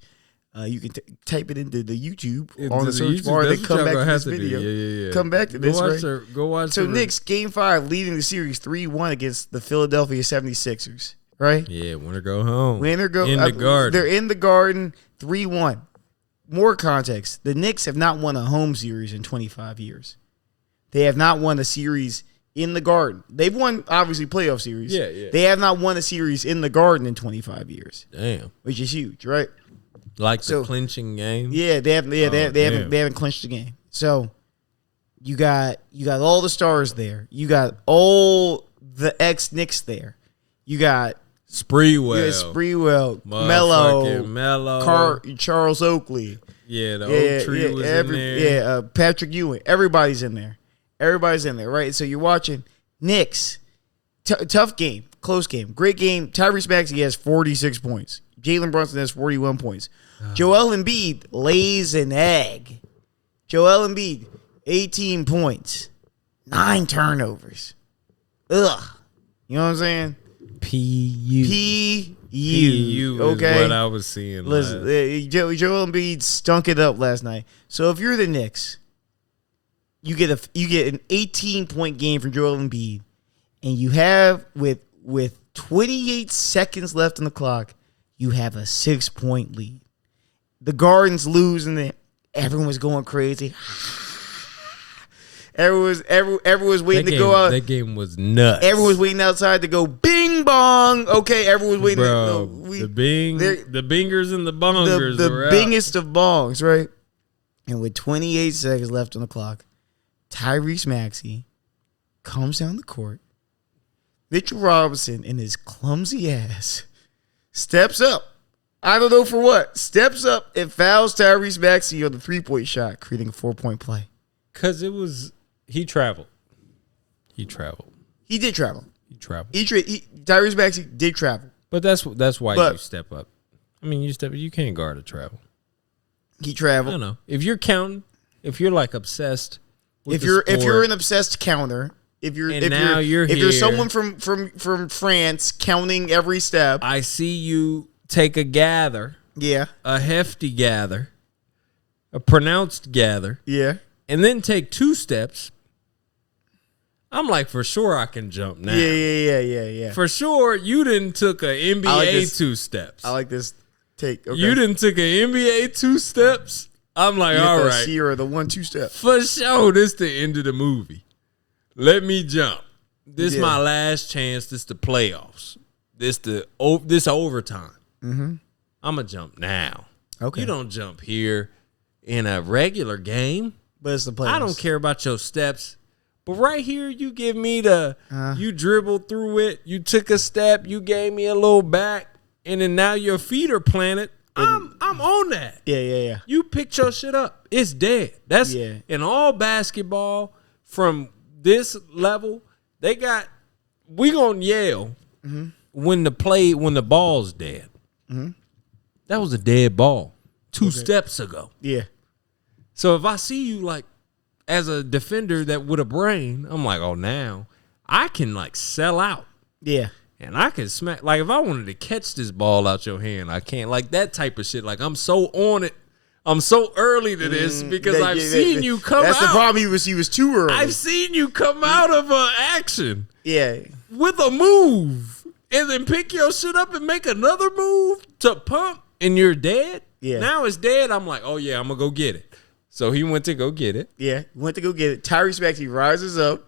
you can type it into the YouTube on the search bar. Then come back to this video. Yeah. Come back to this. Go watch. So Knicks game 5 leading the series 3-1 against the Philadelphia 76ers. Right? Yeah, winner go home. Winner go in the Garden. They're in the Garden 3-1. More context. The Knicks have not won a home series in 25 years. They have not won a series in the Garden. They've won, obviously, playoff series. Yeah. They have not won a series in the Garden in 25 years. Damn. Which is huge, right? Like the clinching game? Yeah, they haven't clinched the game. So you got all the stars there. You got all the ex-Knicks there. You got Spreewell, Melo, Charles Oakley. Yeah, the oak tree was in there. Yeah, Patrick Ewing. Everybody's in there. Right? So you're watching Knicks. Tough game. Close game. Great game. Tyrese Maxey has 46 points. Jalen Brunson has 41 points. Joel Embiid lays an egg. Joel Embiid, 18 points. 9 turnovers. Ugh. You know what I'm saying? P-U. Okay. Is what I was seeing. Listen, Joel Embiid stunk it up last night. So if you're the Knicks, you get an 18-point game from Joel Embiid, and you have with 28 seconds left on the clock, you have a 6-point lead. The Garden's losing it. Everyone was going crazy. Everyone was waiting to go out. That game was nuts. Everyone was waiting outside to go bing bong. Okay, everyone was waiting. The bingers and the bongers. The bingest of bongs, right? And with 28 seconds left on the clock, Tyrese Maxey comes down the court. Mitchell Robinson and his clumsy ass steps up. I don't know for what. Steps up and fouls Tyrese Maxey on the 3-point shot, creating a 4-point play. Because he traveled. He did travel. Tyrese Maxey did travel. But that's why you step up. I mean, you can't guard a travel. He traveled. I don't know. If you're counting, if you're like obsessed with if you're an obsessed counter, if you're someone from France counting every step. I see you take a gather. Yeah. A hefty gather. A pronounced gather. Yeah. And then take 2 steps. I'm like, for sure I can jump now. Yeah. For sure, you didn't took an NBA 2 steps. I like this take. Okay. You didn't took an NBA 2 steps. I'm like, all right. Sierra, the 1-2 step. For sure, this the end of the movie. Let me jump. This my last chance. This the playoffs. This overtime. Mm-hmm. I'm going to jump now. Okay. You don't jump here in a regular game. But it's the playoffs. I don't care about your steps. But right here, you give me you dribbled through it. You took a step. You gave me a little back. And then now your feet are planted. I'm on that. Yeah. You picked your shit up. It's dead. That's in all basketball from this level. We gonna yell when the ball's dead. Mm-hmm. That was a dead ball 2 steps ago. Yeah. So if I see you like as a defender that with a brain, I'm like, oh, now I can like sell out. Yeah. And I can smack. Like if I wanted to catch this ball out your hand, I can't. Like that type of shit. Like I'm so on it. I'm so early to this because I've seen you come out. That's the problem. He was too early. I've seen you come out of action. Yeah. With a move. And then pick your shit up and make another move to pump and you're dead. Yeah. Now it's dead. I'm like, oh yeah, I'm gonna go get it. So he went to go get it. Yeah. Went to go get it. Tyrese Maxey rises up,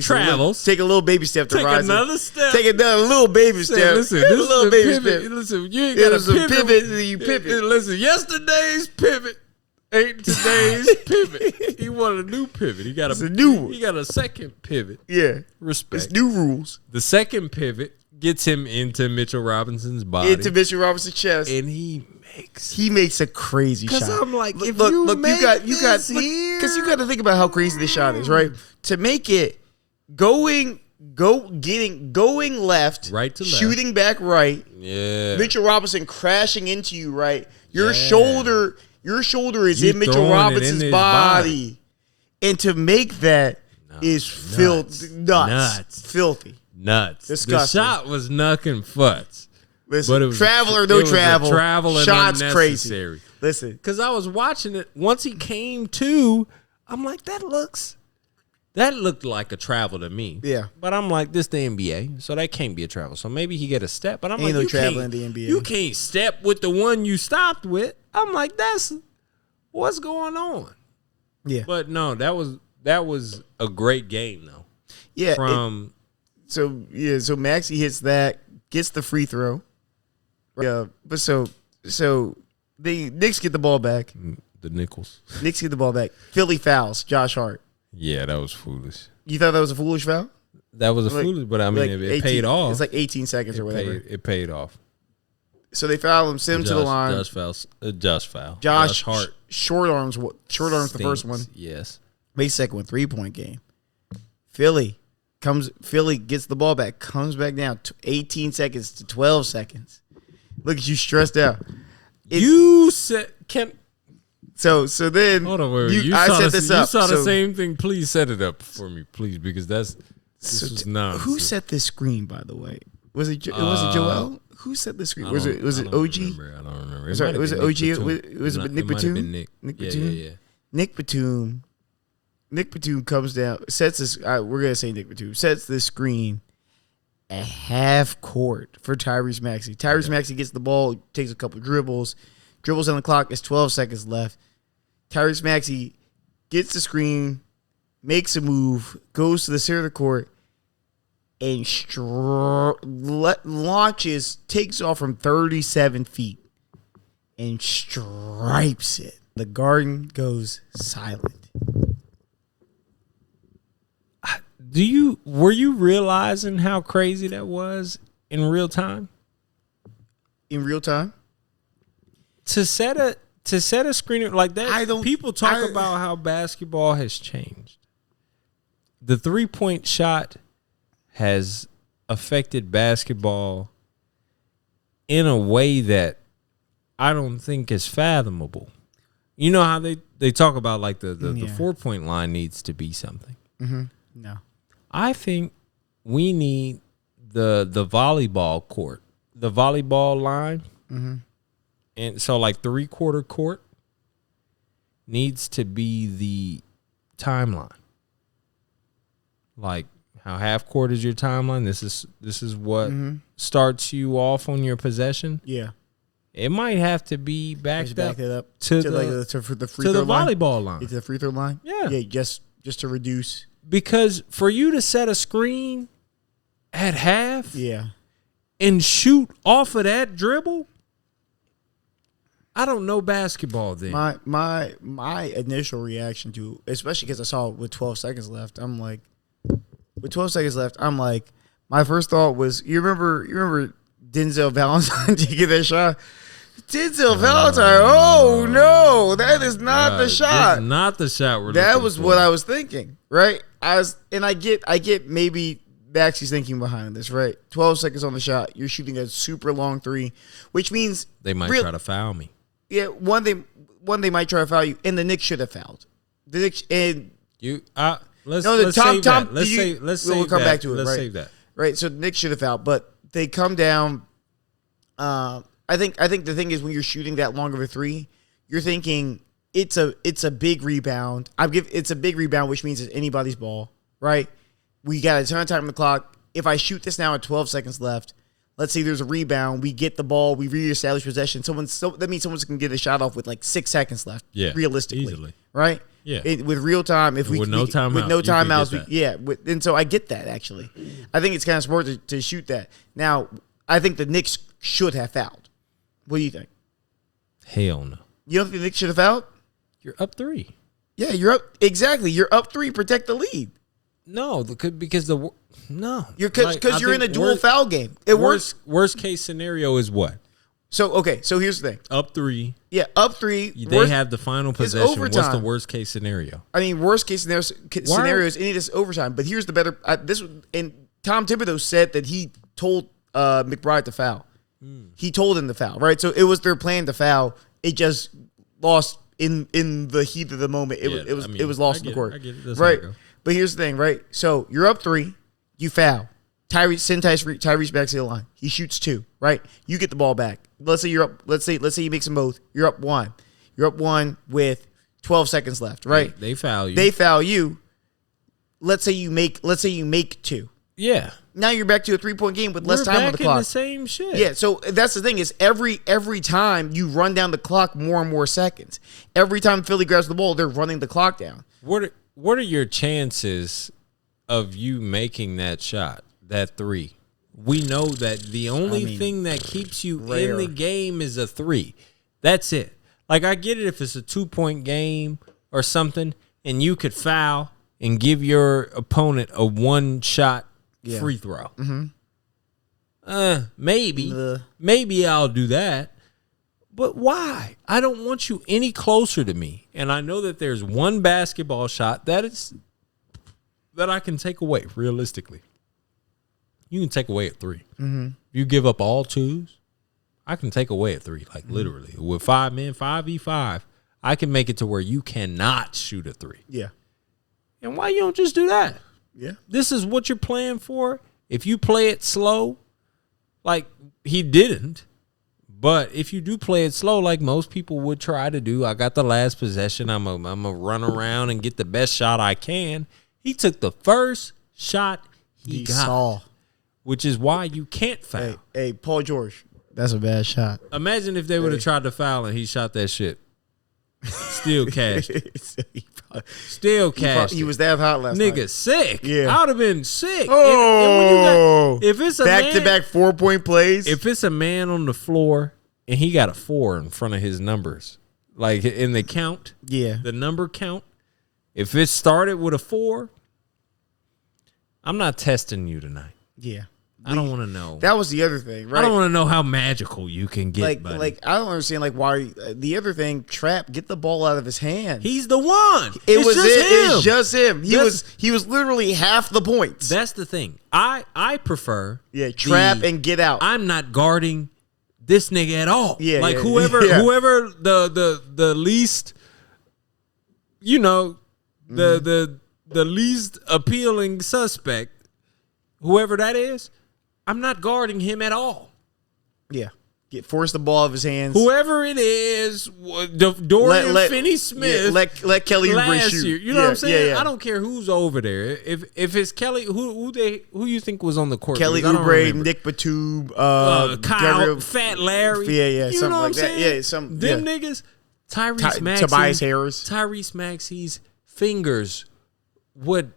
travels. Take a little baby step to Take rise. another step. Take another little baby step. Listen, a this little is baby pivot. step. Listen, you ain't got to pivot. You pivot. Listen, yesterday's pivot ain't today's pivot. He wanted a new pivot. He got a new one. He got a second pivot. Yeah. Respect. It's new rules. The second pivot gets him into Mitchell Robinson's body. Into Mitchell Robinson's chest. And he makes a crazy shot. Because I'm like, look, if look, you look, make you got this here. because you got to think about how crazy this shot is, right? To make it going left, right to left, shooting back right. Yeah. Mitchell Robinson crashing into you, right? Your shoulder is in Mitchell Robinson's body. And to make that is nuts. Filthy. Nuts. Disgusting. The shot was knucking futz. Listen, but it was travel or no travel. Travel and shots unnecessary. Crazy. Listen. Because I was watching it. Once he came to, I'm like, that looked like a travel to me. Yeah. But I'm like, this the NBA, so that can't be a travel. So maybe he get a step. But I'm Ain't like, no travel in the NBA. You can't step with the one you stopped with. I'm like, what's going on? Yeah. But no, that was a great game though. Yeah. So Maxey hits that, gets the free throw. Yeah. But so the Knicks get the ball back. The Nickels. Knicks get the ball back. Philly fouls Josh Hart. Yeah, that was foolish. You thought that was a foolish foul? That was foolish, but I mean, it paid off. It's like 18 seconds or whatever. It paid off. So they foul him, send him to the line. Josh foul. Josh Hart. Short arms the first one. Yes. Makes second one, 3-point game. Philly gets the ball back, comes back down 18 seconds to 12 seconds. Look at you stressed out. You said So then hold on, wait. You saw the same thing. Please set it up for me, please, because this was nonsense. Who set this screen, by the way? Was it Joel? Who set the screen? Was it OG? I don't remember. Sorry, was it OG? Was it Nick Batum? Nick Batum. Yeah. Nick Batum comes down, sets this. We're gonna say Nick Batum sets this screen at half court for Tyrese Maxey. Maxey gets the ball, takes a couple dribbles on the clock. It's 12 seconds left. Tyrese Maxey gets the screen, makes a move, goes to the center of the court, and launches, takes off from 37 feet, and stripes it. The garden goes silent. Were you realizing how crazy that was in real time? In real time? To set a screen like that, people talk about how basketball has changed. The 3-point shot has affected basketball in a way that I don't think is fathomable. You know how they talk about like the 4-point line needs to be something. Mm-hmm. No. I think we need the volleyball court, the volleyball line. Mm-hmm. And so like 3/4 court needs to be the timeline. Like how half court is your timeline. This is what starts you off on your possession. Yeah. It might have to be backed up to the free throw line. Volleyball line. To the free throw line? Yeah. Yeah, just to reduce. Because for you to set a screen at half and shoot off of that dribble, I don't know basketball then. My initial reaction to, especially because I saw it with 12 seconds left, my first thought was, you remember Denzel Valentine taking that shot? Denzel Valentine, oh no, that is not the shot. This is not the shot that was what I was thinking, right? I get maybe Maxey's thinking behind this, right? 12 seconds on the shot, you're shooting a super long three, which means they might try to foul me. Yeah, one they might try to foul you, and the Knicks should have fouled. The Knicks and you. Let's save that. We'll come back to it. Let's right? save that. Right. So the Knicks should have fouled, but they come down. I think the thing is when you're shooting that long of a three, you're thinking it's a big rebound. It's a big rebound, which means it's anybody's ball, right? We got a ton of time on the clock. If I shoot this now at 12 seconds left, Let's say there's a rebound. We get the ball. We reestablish possession. That means someone's going to get a shot off with like 6 seconds left. Yeah, realistically, easily. Right? Yeah, with real time. If with no timeouts, and so I get that actually. I think it's kind of smart to shoot that. Now, I think the Knicks should have fouled. What do you think? Hell no. You don't think the Knicks should have fouled? You're up 3. Yeah, you're up. Exactly. You're up 3. Protect the lead. No, because because you're in a dual foul game. Worst case scenario is what? So here's the thing. Up 3. Yeah, up 3. They have the final possession. What's the worst case scenario? I mean, worst case scenario is any of this overtime. But here's the better. And Tom Thibodeau said that he told McBride to foul. He told him to foul, right? So it was their plan to foul. It just lost in the heat of the moment. It was lost in the court. I get it. That's right. But here's the thing, right? So you're up 3, you foul. Tyrese backs to the line. He shoots 2, right? You get the ball back. Let's say you're up. Let's say you make them both. You're up 1. You're up 1 with 12 seconds left, right? They foul you. They foul you. Let's say you make 2. Yeah. Now you're back to a 3-point game with less time on the clock. The same shit. Yeah, so that's the thing is every time you run down the clock more and more seconds. Every time Philly grabs the ball, they're running the clock down. What are your chances of you making that shot, that 3? We know that the only thing that keeps you in the game is a 3. That's it. Like, I get it if it's a 2-point game or something and you could foul and give your opponent a 1-shot free throw. Maybe I'll do that. But why? I don't want you any closer to me. And I know that there's one basketball shot that I can take away realistically. You can take away at 3. You give up all 2s, I can take away at 3, like literally. With 5 men, 5v5, I can make it to where you cannot shoot a 3. Yeah. And why you don't just do that? Yeah. This is what you're playing for. If you play it slow, like he didn't, but if you do play it slow, like most people would try to do, I got the last possession. I'm a run around and get the best shot I can. He took the first shot he got, which is why you can't foul. Hey, Paul George, that's a bad shot. Imagine if they would have tried to foul and he shot that shit. Still cashed it. Still cashed it. He was that hot last night. Nigga, sick. Yeah. I would have been sick. Oh. If it's a back-to-back 4-point plays. If it's a man on the floor and he got a 4 in front of his numbers, like in the count, the number count, if it started with a 4, I'm not testing you tonight. Yeah. I don't want to know. That was the other thing, right? I don't want to know how magical you can get, buddy. Like I don't understand, why the other thing, Trap, get the ball out of his hands. He's the one. It's just him. He was literally half the points. That's the thing. I prefer trap and get out. I'm not guarding this nigga at all. Yeah, like whoever the least, the least appealing suspect, whoever that is, I'm not guarding him at all. Yeah. Force the ball out of his hands. Whoever it is, Dorian Finney-Smith. Let Kelly Oubre shoot. Year. You know what I'm saying? Yeah. I don't care who's over there. If it's Kelly, who you think was on the court? Kelly Oubre, Nick Batum, Kyle, Fat Larry. Yeah, you know what I'm saying? Yeah, them niggas. Tyrese Maxey, Tobias Harris. Tyrese Maxey's fingers would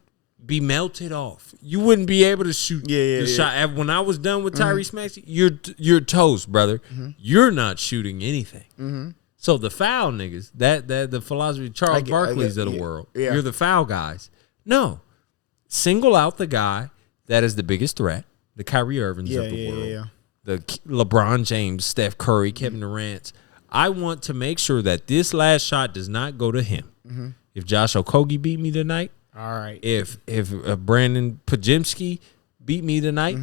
be melted off. You wouldn't be able to shoot the shot. When I was done with Tyrese Maxey, you're toast, brother. You're not shooting anything. So the foul niggas, that the philosophy, Charles Barkley's of the world, you're the foul guys. No. Single out the guy that is the biggest threat, the Kyrie Irvings of the world, the LeBron James, Steph Curry, Kevin Durant. I want to make sure that this last shot does not go to him. If Josh Okogie beat me tonight, all right. If Brandon Pajemski beat me tonight,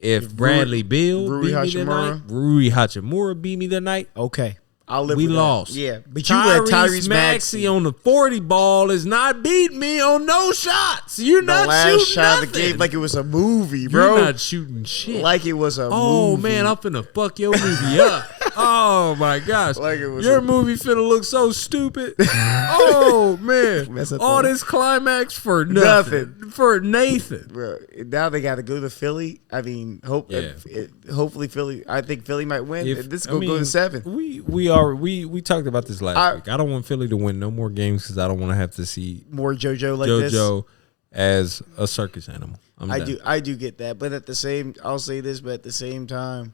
if Bradley Beal beat me tonight, Rui Hachimura beat me tonight, okay, I'll live with that. Lost. Yeah, but you let Tyrese Maxey on the 40 ball is not beating me on no shots. You're not last shooting shot nothing. of the game like it was a movie, bro. You're not shooting shit. Like it was a movie. Oh man, I'm finna fuck your movie up. Oh my gosh. Like it was Your movie finna look so stupid. Oh man. All this climax for nothing. For Nathan. Bro, now they got to go to Philly. I mean, hopefully Philly. I think Philly might win. This is gonna go to 7. We talked about this last week. I don't want Philly to win no more games because I don't want to have to see more JoJo like JoJo as a circus animal. I do get that, but at the same, I'll say this, but at the same time,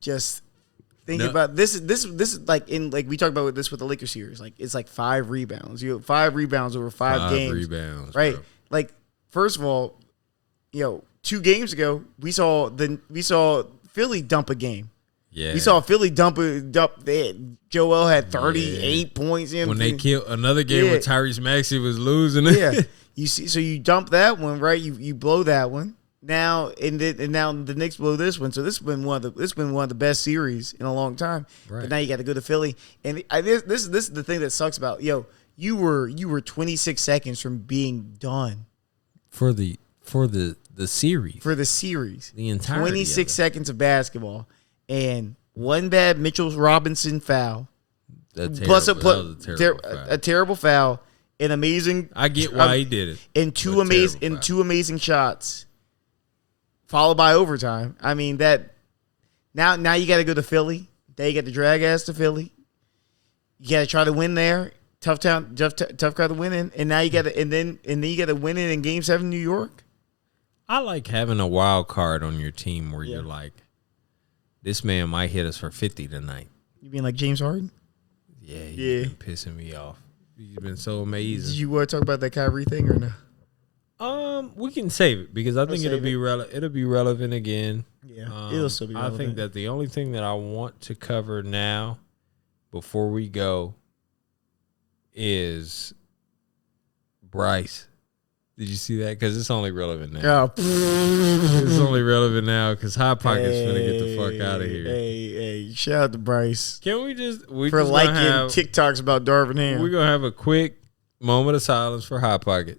just think about this. This is like we talked about this with the Lakers series. Like it's like 5 rebounds. You have 5 rebounds over 5 games. Rebounds, right? Bro. Like first of all, 2 games ago we saw Philly dump a game. Yeah, we saw Philly dump. Joel had 38 points in when they killed another game where Tyrese Maxey was losing it. Yeah, you see, so you dump that one, right? You blow that one. Now now the Knicks blow this one. So this has been one of the best series in a long time. Right. But now you got to go to Philly, and this is the thing that sucks about you were 26 seconds from being done for the series. For the series, the entire 26 seconds of basketball, and one bad Mitchell Robinson foul, plus a terrible foul, an amazing. I get why he did it. And two amazing shots, followed by overtime. I mean that. Now you got to go to Philly. Now you got to drag ass to Philly. You got to try to win there. Tough crowd to win in, and now you got to and then you got to win it in Game 7 in New York. I like having a wild card on your team where you're like, this man might hit us for 50 tonight. You mean like James Harden? Yeah, he's been pissing me off. He's been so amazing. Did you want to talk about that Kyrie thing or no? We can save it because I think it'll be relevant again. Yeah, it'll still be relevant. I think that the only thing that I want to cover now, before we go, is Bryce. Did you see that? Because it's only relevant now. It's only relevant now because Hot Pocket's finna get the fuck out of here. Hey, shout out to Bryce. Can we just liking TikToks about Darvin Ham? We're gonna have a quick moment of silence for Hot Pocket.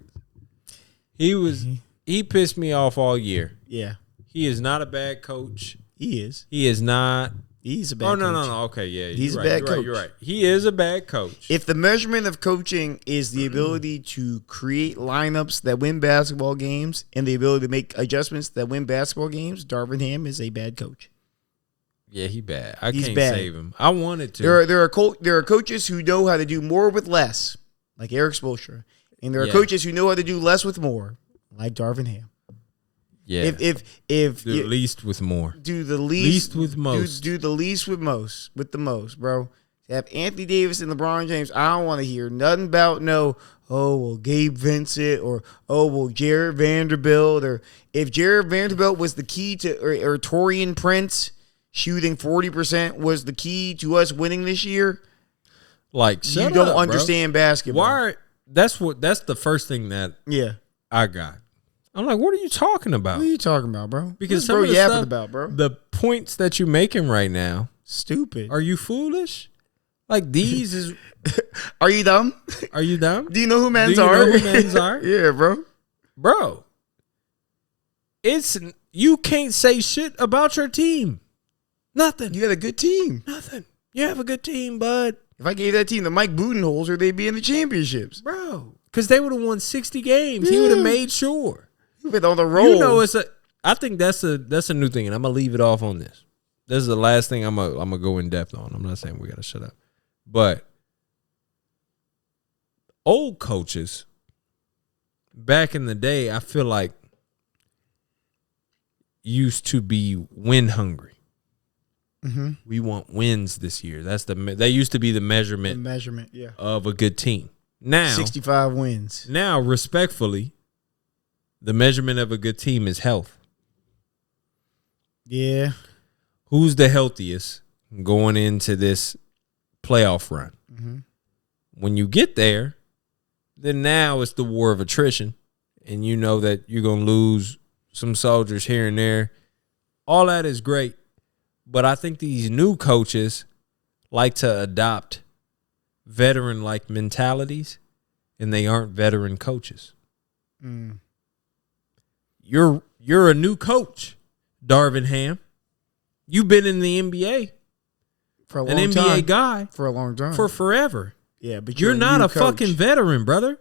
He pissed me off all year. Yeah. He is not a bad coach. He is. He is not. He's a bad coach. No. Okay, yeah. He's a bad coach. You're right. He is a bad coach. If the measurement of coaching is the ability to create lineups that win basketball games and the ability to make adjustments that win basketball games, Darvin Ham is a bad coach. Yeah, he's bad. I can't save him. I wanted to. There are coaches who know how to do more with less, like Eric Spoelstra. And there are coaches who know how to do less with more, like Darvin Ham. Yeah. If do least with more. Do the least with most. Do the least with the most, bro. To have Anthony Davis and LeBron James, I don't want to hear nothing about Gabe Vincent or Jared Vanderbilt, or if Jared Vanderbilt was the key to or Torian Prince shooting 40% was the key to us winning this year. Like, you don't understand basketball. That's the first thing that I got. I'm like, what are you talking about? What are you talking about, bro? Because some of the stuff, the points that you're making right now, stupid. Are you foolish? Like these is. Are you dumb? Are you dumb? Do you know who men's are? Yeah, bro. Bro, you can't say shit about your team. Nothing. You had a good team. Nothing. You have a good team, bud. If I gave that team to Mike Budenholzer, they'd be in the championships, bro. Because they would have won 60 games. Yeah. He would have made sure. With on the roll. I think that's a new thing, and I'm gonna leave it off on this. This is the last thing I'm gonna go in depth on. I'm not saying we gotta shut up, but old coaches back in the day, I feel like used to be win hungry. Mm-hmm. We want wins this year. That used to be the measurement. Of a good team. Now 65 wins. Now, respectfully, the measurement of a good team is health. Yeah. Who's the healthiest going into this playoff run? Mm-hmm. When you get there, then now it's the war of attrition, and you know that you're going to lose some soldiers here and there. All that is great, but I think these new coaches like to adopt veteran-like mentalities, and they aren't veteran coaches. Mm. You're a new coach, Darvin Ham. You've been in the NBA. for a an long NBA time. guy For a long time. for forever. Yeah, but You're not new a coach. fucking veteran, brother.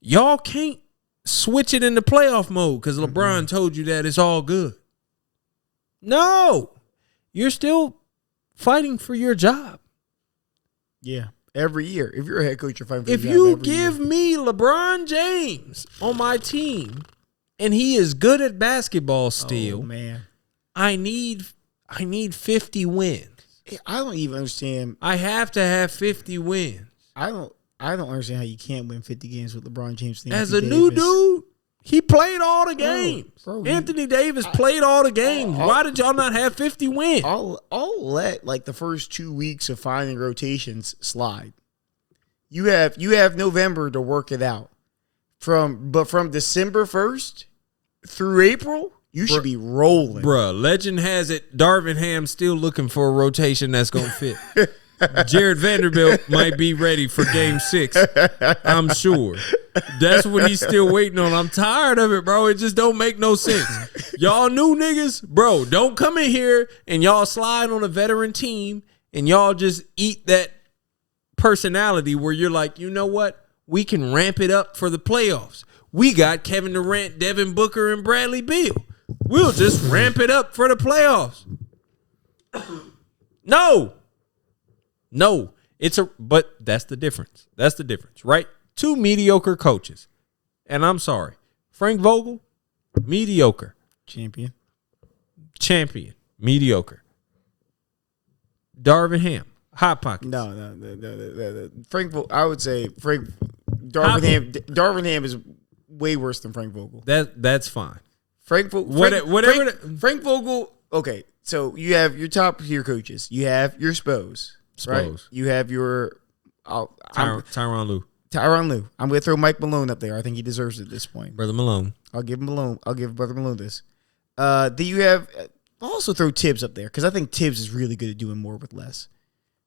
Y'all can't switch it into playoff mode because LeBron told you that it's all good. No. You're still fighting for your job. Yeah, every year. If you're a head coach, you're fighting for If your you job every give year. me LeBron James on my team and he is good at basketball still, Oh, man. I need 50 wins. I don't even understand. I have to have 50 wins. I don't understand how you can't win 50 games with LeBron James. And As Anthony a new Davis. dude, he played all the games. bro, Anthony Davis played all the games. Why did y'all not have 50 wins? I'll let like the first 2 weeks of finding rotations slide. You have November to work it out. From December 1st through April, you should be rolling. Bruh, legend has it Darvin Ham still looking for a rotation that's going to fit. Jared Vanderbilt might be ready for game 6. I'm sure. That's what he's still waiting on. I'm tired of it, bro. It just don't make no sense. Y'all new niggas, bro, don't come in here and y'all slide on a veteran team and y'all just eat that personality where you're like, you know what? We can ramp it up for the playoffs. We got Kevin Durant, Devin Booker, and Bradley Beal. We'll just ramp it up for the playoffs. No, but that's the difference. That's the difference, right? 2 mediocre coaches. And I'm sorry. Frank Vogel, mediocre. Champion, mediocre. Darvin Ham, hot pocket. No. Frank Vogel, I would say Darvin Ham is way worse than Frank Vogel. That's fine. Frank Vogel, okay, so you have your top tier coaches. You have your Spos. Right? You have your Tyronn Lue. I'm going to throw Mike Malone up there. I think he deserves it at this point. Brother Malone. I'll give Brother Malone this. Then you have I'll also throw Tibbs up there because I think Tibbs is really good at doing more with less.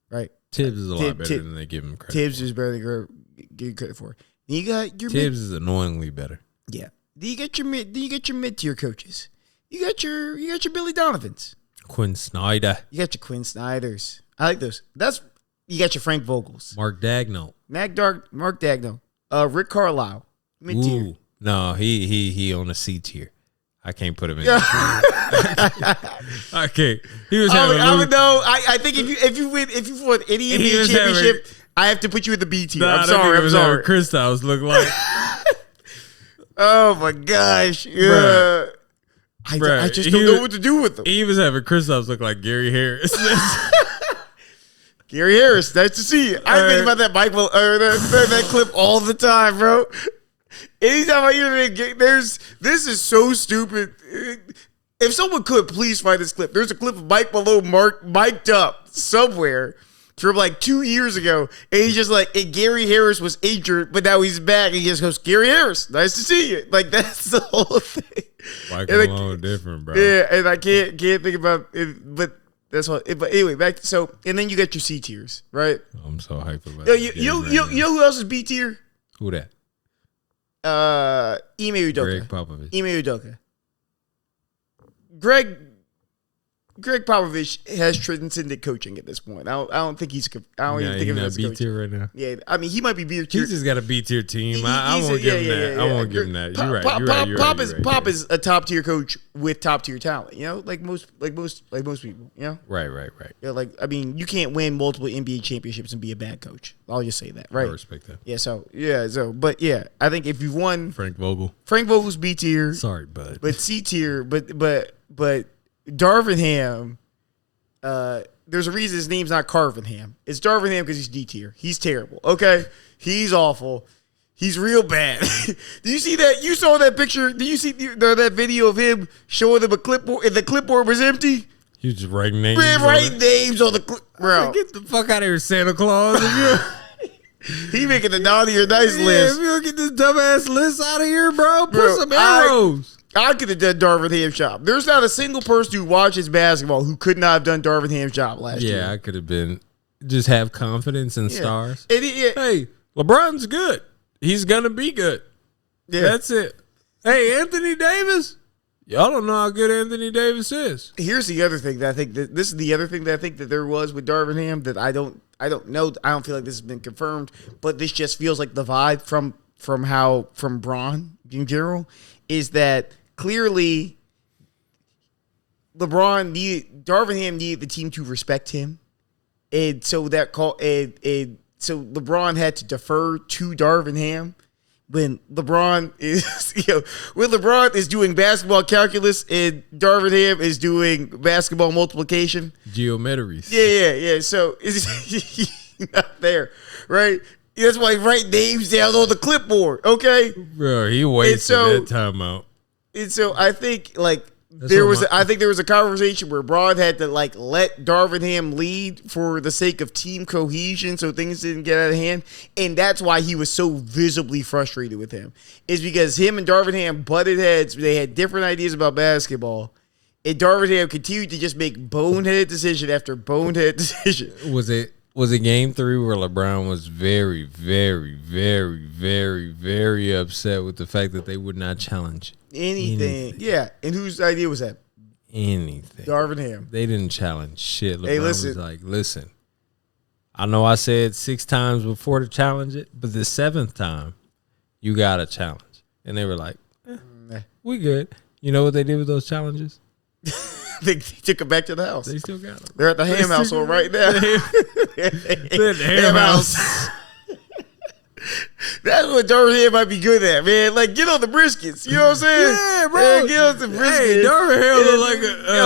Right? Tibbs is a lot better than they give him credit. Tibbs is better than give credit for. Then you got your Tibbs is annoyingly better. Yeah. Then you get your mid tier coaches. You got your Billy Donovans. Quinn Snyder. You got your Quinn Snyders. I like those. You got your Frank Vogels. Mark Dagnall. Mark Dagnall. Rick Carlisle. Mid tier. No, he on a C tier. I can't put him in. I can't. He was having. I think if you win any NBA championship, I have to put you in the B tier. I'm sorry. I'm sorry. Kristaps look like. Oh my gosh. Yeah. I just don't know what to do with them. He was having Kristaps look like Gary Harris. Gary Harris, nice to see you. I think about that Michael or that clip all the time, bro. Anytime I hear it, this is so stupid. If someone could, please find this clip. There's a clip of Mike Malone mic'd up somewhere from like 2 years ago, and he's just like, and Gary Harris was injured, but now he's back, and he just goes, Gary Harris, nice to see you. Like, that's the whole thing. Michael Malone different, bro. Yeah, and I can't think about it, but that's what. But anyway, and then you got your C tiers, right? I'm so hyped about it. You know who else is B tier? Who that? Ime Udoka. Greg Popovich. Ime Udoka. Greg Popovich has transcended coaching at this point. I don't think he's. I don't even think of him as a coach. B tier right now. Yeah, I mean he might be B tier. He's just got a B tier team. I won't give him that. I won't give him that. You're right. Pop is a top tier coach with top tier talent. You know, like most people. You know. Right. Yeah, like I mean, you can't win multiple NBA championships and be a bad coach. I'll just say that. Right. I respect that. Yeah. But yeah, I think if you've won Frank Vogel's B tier. Sorry, bud. But C tier. But Darvin Ham, there's a reason his name's not Carvin Ham. It's Darvin Ham because he's D tier. He's terrible. Okay? He's awful. He's real bad. Do you see that? You saw that picture? Do you see that video of him showing them a clipboard and the clipboard was empty? He was just writing names. Writing names on the clipboard. Bro. Get the fuck out of here, Santa Claus. He making the naughty or nice list. If you don't get this dumbass list out of here, bro, put some arrows. I could have done Darvin Ham's job. There's not a single person who watches basketball who could not have done Darvin Ham's job last year. Yeah, I could have been. Just have confidence in stars. Hey, LeBron's good. He's going to be good. Yeah. That's it. Hey, Anthony Davis, Y'all don't know how good Anthony Davis is. Here's the other thing that I think that this is the other thing that I think that there was with Darvin Ham that I don't know. I don't feel like this has been confirmed, but this just feels like the vibe from Bron in general is that clearly Darvin Ham needed the team to respect him, and so so LeBron had to defer to Darvin Ham. When LeBron is doing basketball calculus and Darvin Ham is doing basketball multiplication. Geometries. Yeah. So he's not there, right? That's why he write names down on the clipboard, okay? Bro, he wasted that timeout. And so I think there was a conversation where Braun had to let Darvin Ham lead for the sake of team cohesion so things didn't get out of hand. And that's why he was so visibly frustrated with him. Is because him and Darvin Ham butted heads. They had different ideas about basketball. And Darvin Ham continued to just make boneheaded decision after boneheaded decision. Was it game 3 where LeBron was very, very, very, very, very upset with the fact that they would not challenge anything? Yeah. And whose idea was that? Anything. Darvin Ham. They didn't challenge shit. LeBron listen. was like, listen, I know I said 6 times before to challenge it, but the 7th time, you got to challenge. And they were like, we good. You know what they did with those challenges? They took it back to the house. They still got them. They're at the Ham household right now. They're at the Ham house. That's what Darvin Ham might be good at, man. Get on the briskets. You know what I'm saying? Yeah, bro. Get on the briskets. Hey, Darvin Ham look like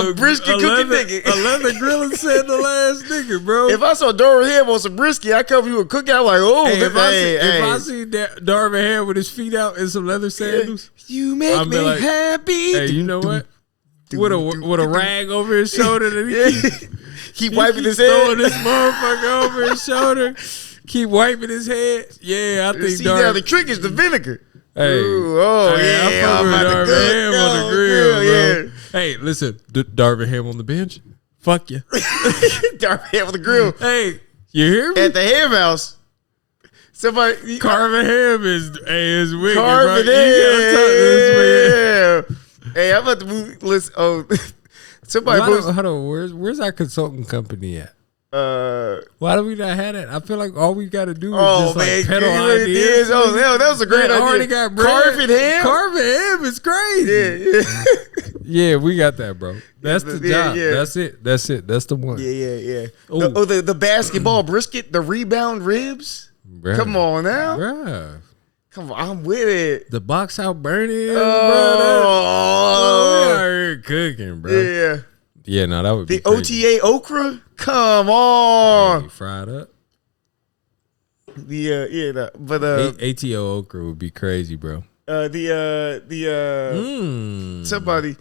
a brisket cooking nigga. A leather grilling said the last nigga, bro. If I saw Darvin Ham on some brisket, I come to a cookout, I'm like, oh, hey, if I see Darvin Ham with his feet out in some leather sandals, you make me happy. Hey, you know what? With a rag over his shoulder that keep wiping his head. Throwing this motherfucker over his shoulder. Keep wiping his head. Yeah, I think see now the trick is the vinegar. Hey, ooh, I'm about to Darvin Ham on the grill, bro. Yeah. Hey, listen, Darvin Ham on the bench. Fuck you. Darvin Ham on the grill. Hey, you hear me? At the Ham house. Somebody carving ham is wicked, carving bro. You gotta talk to this man. Hey, I'm about to move. Listen, somebody hold on. Where's our consultant company at? Why do we not have that? I feel like all we got to do is just peddle ideas. That was a great idea. Already got bread. Carving ham? Carving ham is crazy. Yeah, we got that, bro. That's the job. Yeah. That's it. That's the one. Yeah. The basketball brisket, the rebound ribs. Bruh. Come on now. Bruh. Come on, I'm with it. The box out burning, bro. We are here cooking, bro. Yeah. Yeah, no, that would be the OTA okra. Come on, hey, fried up. But ATO okra would be crazy, bro. Somebody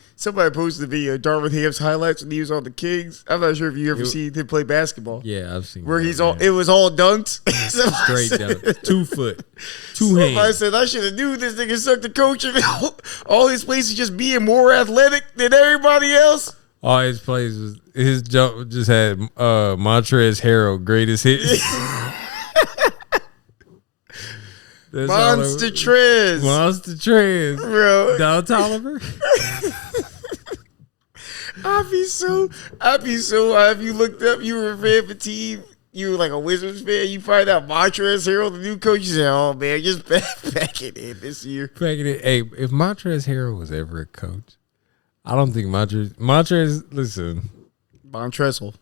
posted a video of Darvin Ham's highlights when he was on the Kings. I'm not sure if you ever seen him play basketball. Yeah, I've seen where it was all dunked. Straight dunk. 2 foot. 2 hands. Somebody said I should have knew this nigga sucked the coach and all his plays is just being more athletic than everybody else. All his plays was his jump just had Montrezl Harrell greatest hits. Monster Trez, bro. Don Tolliver. I'd be so. If you looked up, you were a fan for team. You were like a Wizards fan. You find out Montrezl Harrell, the new coach. You say, "Oh man, just back it in this year." Back it in. Hey, if Montrezl Harrell was ever a coach, I don't think Montrezl. Listen, Montrezl.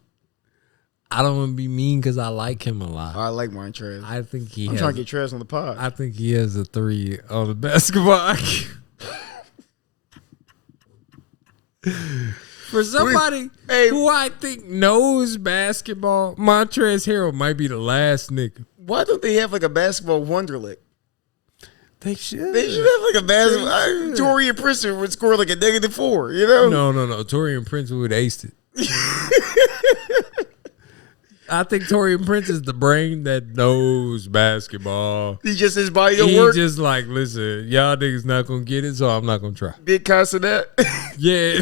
I don't want to be mean because I like him a lot. I like Montrezl. I think I'm trying to get Trez on the pod. I think he has a 3 on the basketball. For somebody who I think knows basketball, Montrezl Harrell might be the last nigga. Why don't they have like a basketball Wonderlic? They should. They should have like a basketball. Torian Prince would score like a -4, you know? No. Torian Prince would ace it. I think Torian Prince is the brain that knows basketball. He just his body of work. He just like, listen, y'all niggas not gonna get it, so I'm not gonna try. Big Kai Cenat. Yeah.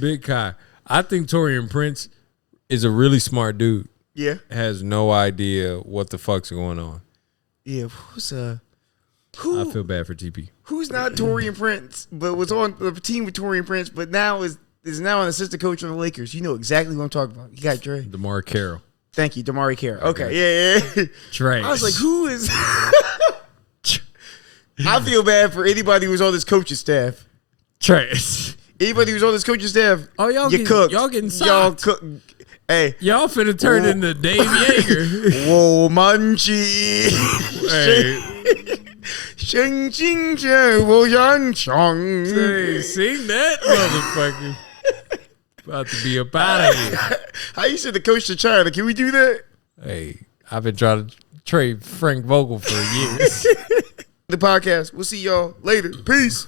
Big Kai. I think Torian Prince is a really smart dude. Yeah. Has no idea what the fuck's going on. Yeah. I feel bad for TP. Who's not Taurean Prince, but was on the team with Taurean Prince, but now is now an assistant coach of the Lakers? You know exactly what I'm talking about. You got Dre. DeMar Carroll. Thank you, DeMar Carroll. Okay, yeah. Trace. I was like, who is? I feel bad for anybody who's on this coaching staff. Trace. Anybody who's on this coaching staff. Oh, y'all getting socked. Y'all cook. Hey, y'all finna turn into Dave Yeager. Whoa, Munchie. Hey. Sheng Jing Zhe Wo Yang Chong. Hey, sing that motherfucker. About to be up out of here. How you said the coach to China? Can we do that? Hey, I've been trying to trade Frank Vogel for years. The podcast. We'll see y'all later. Peace.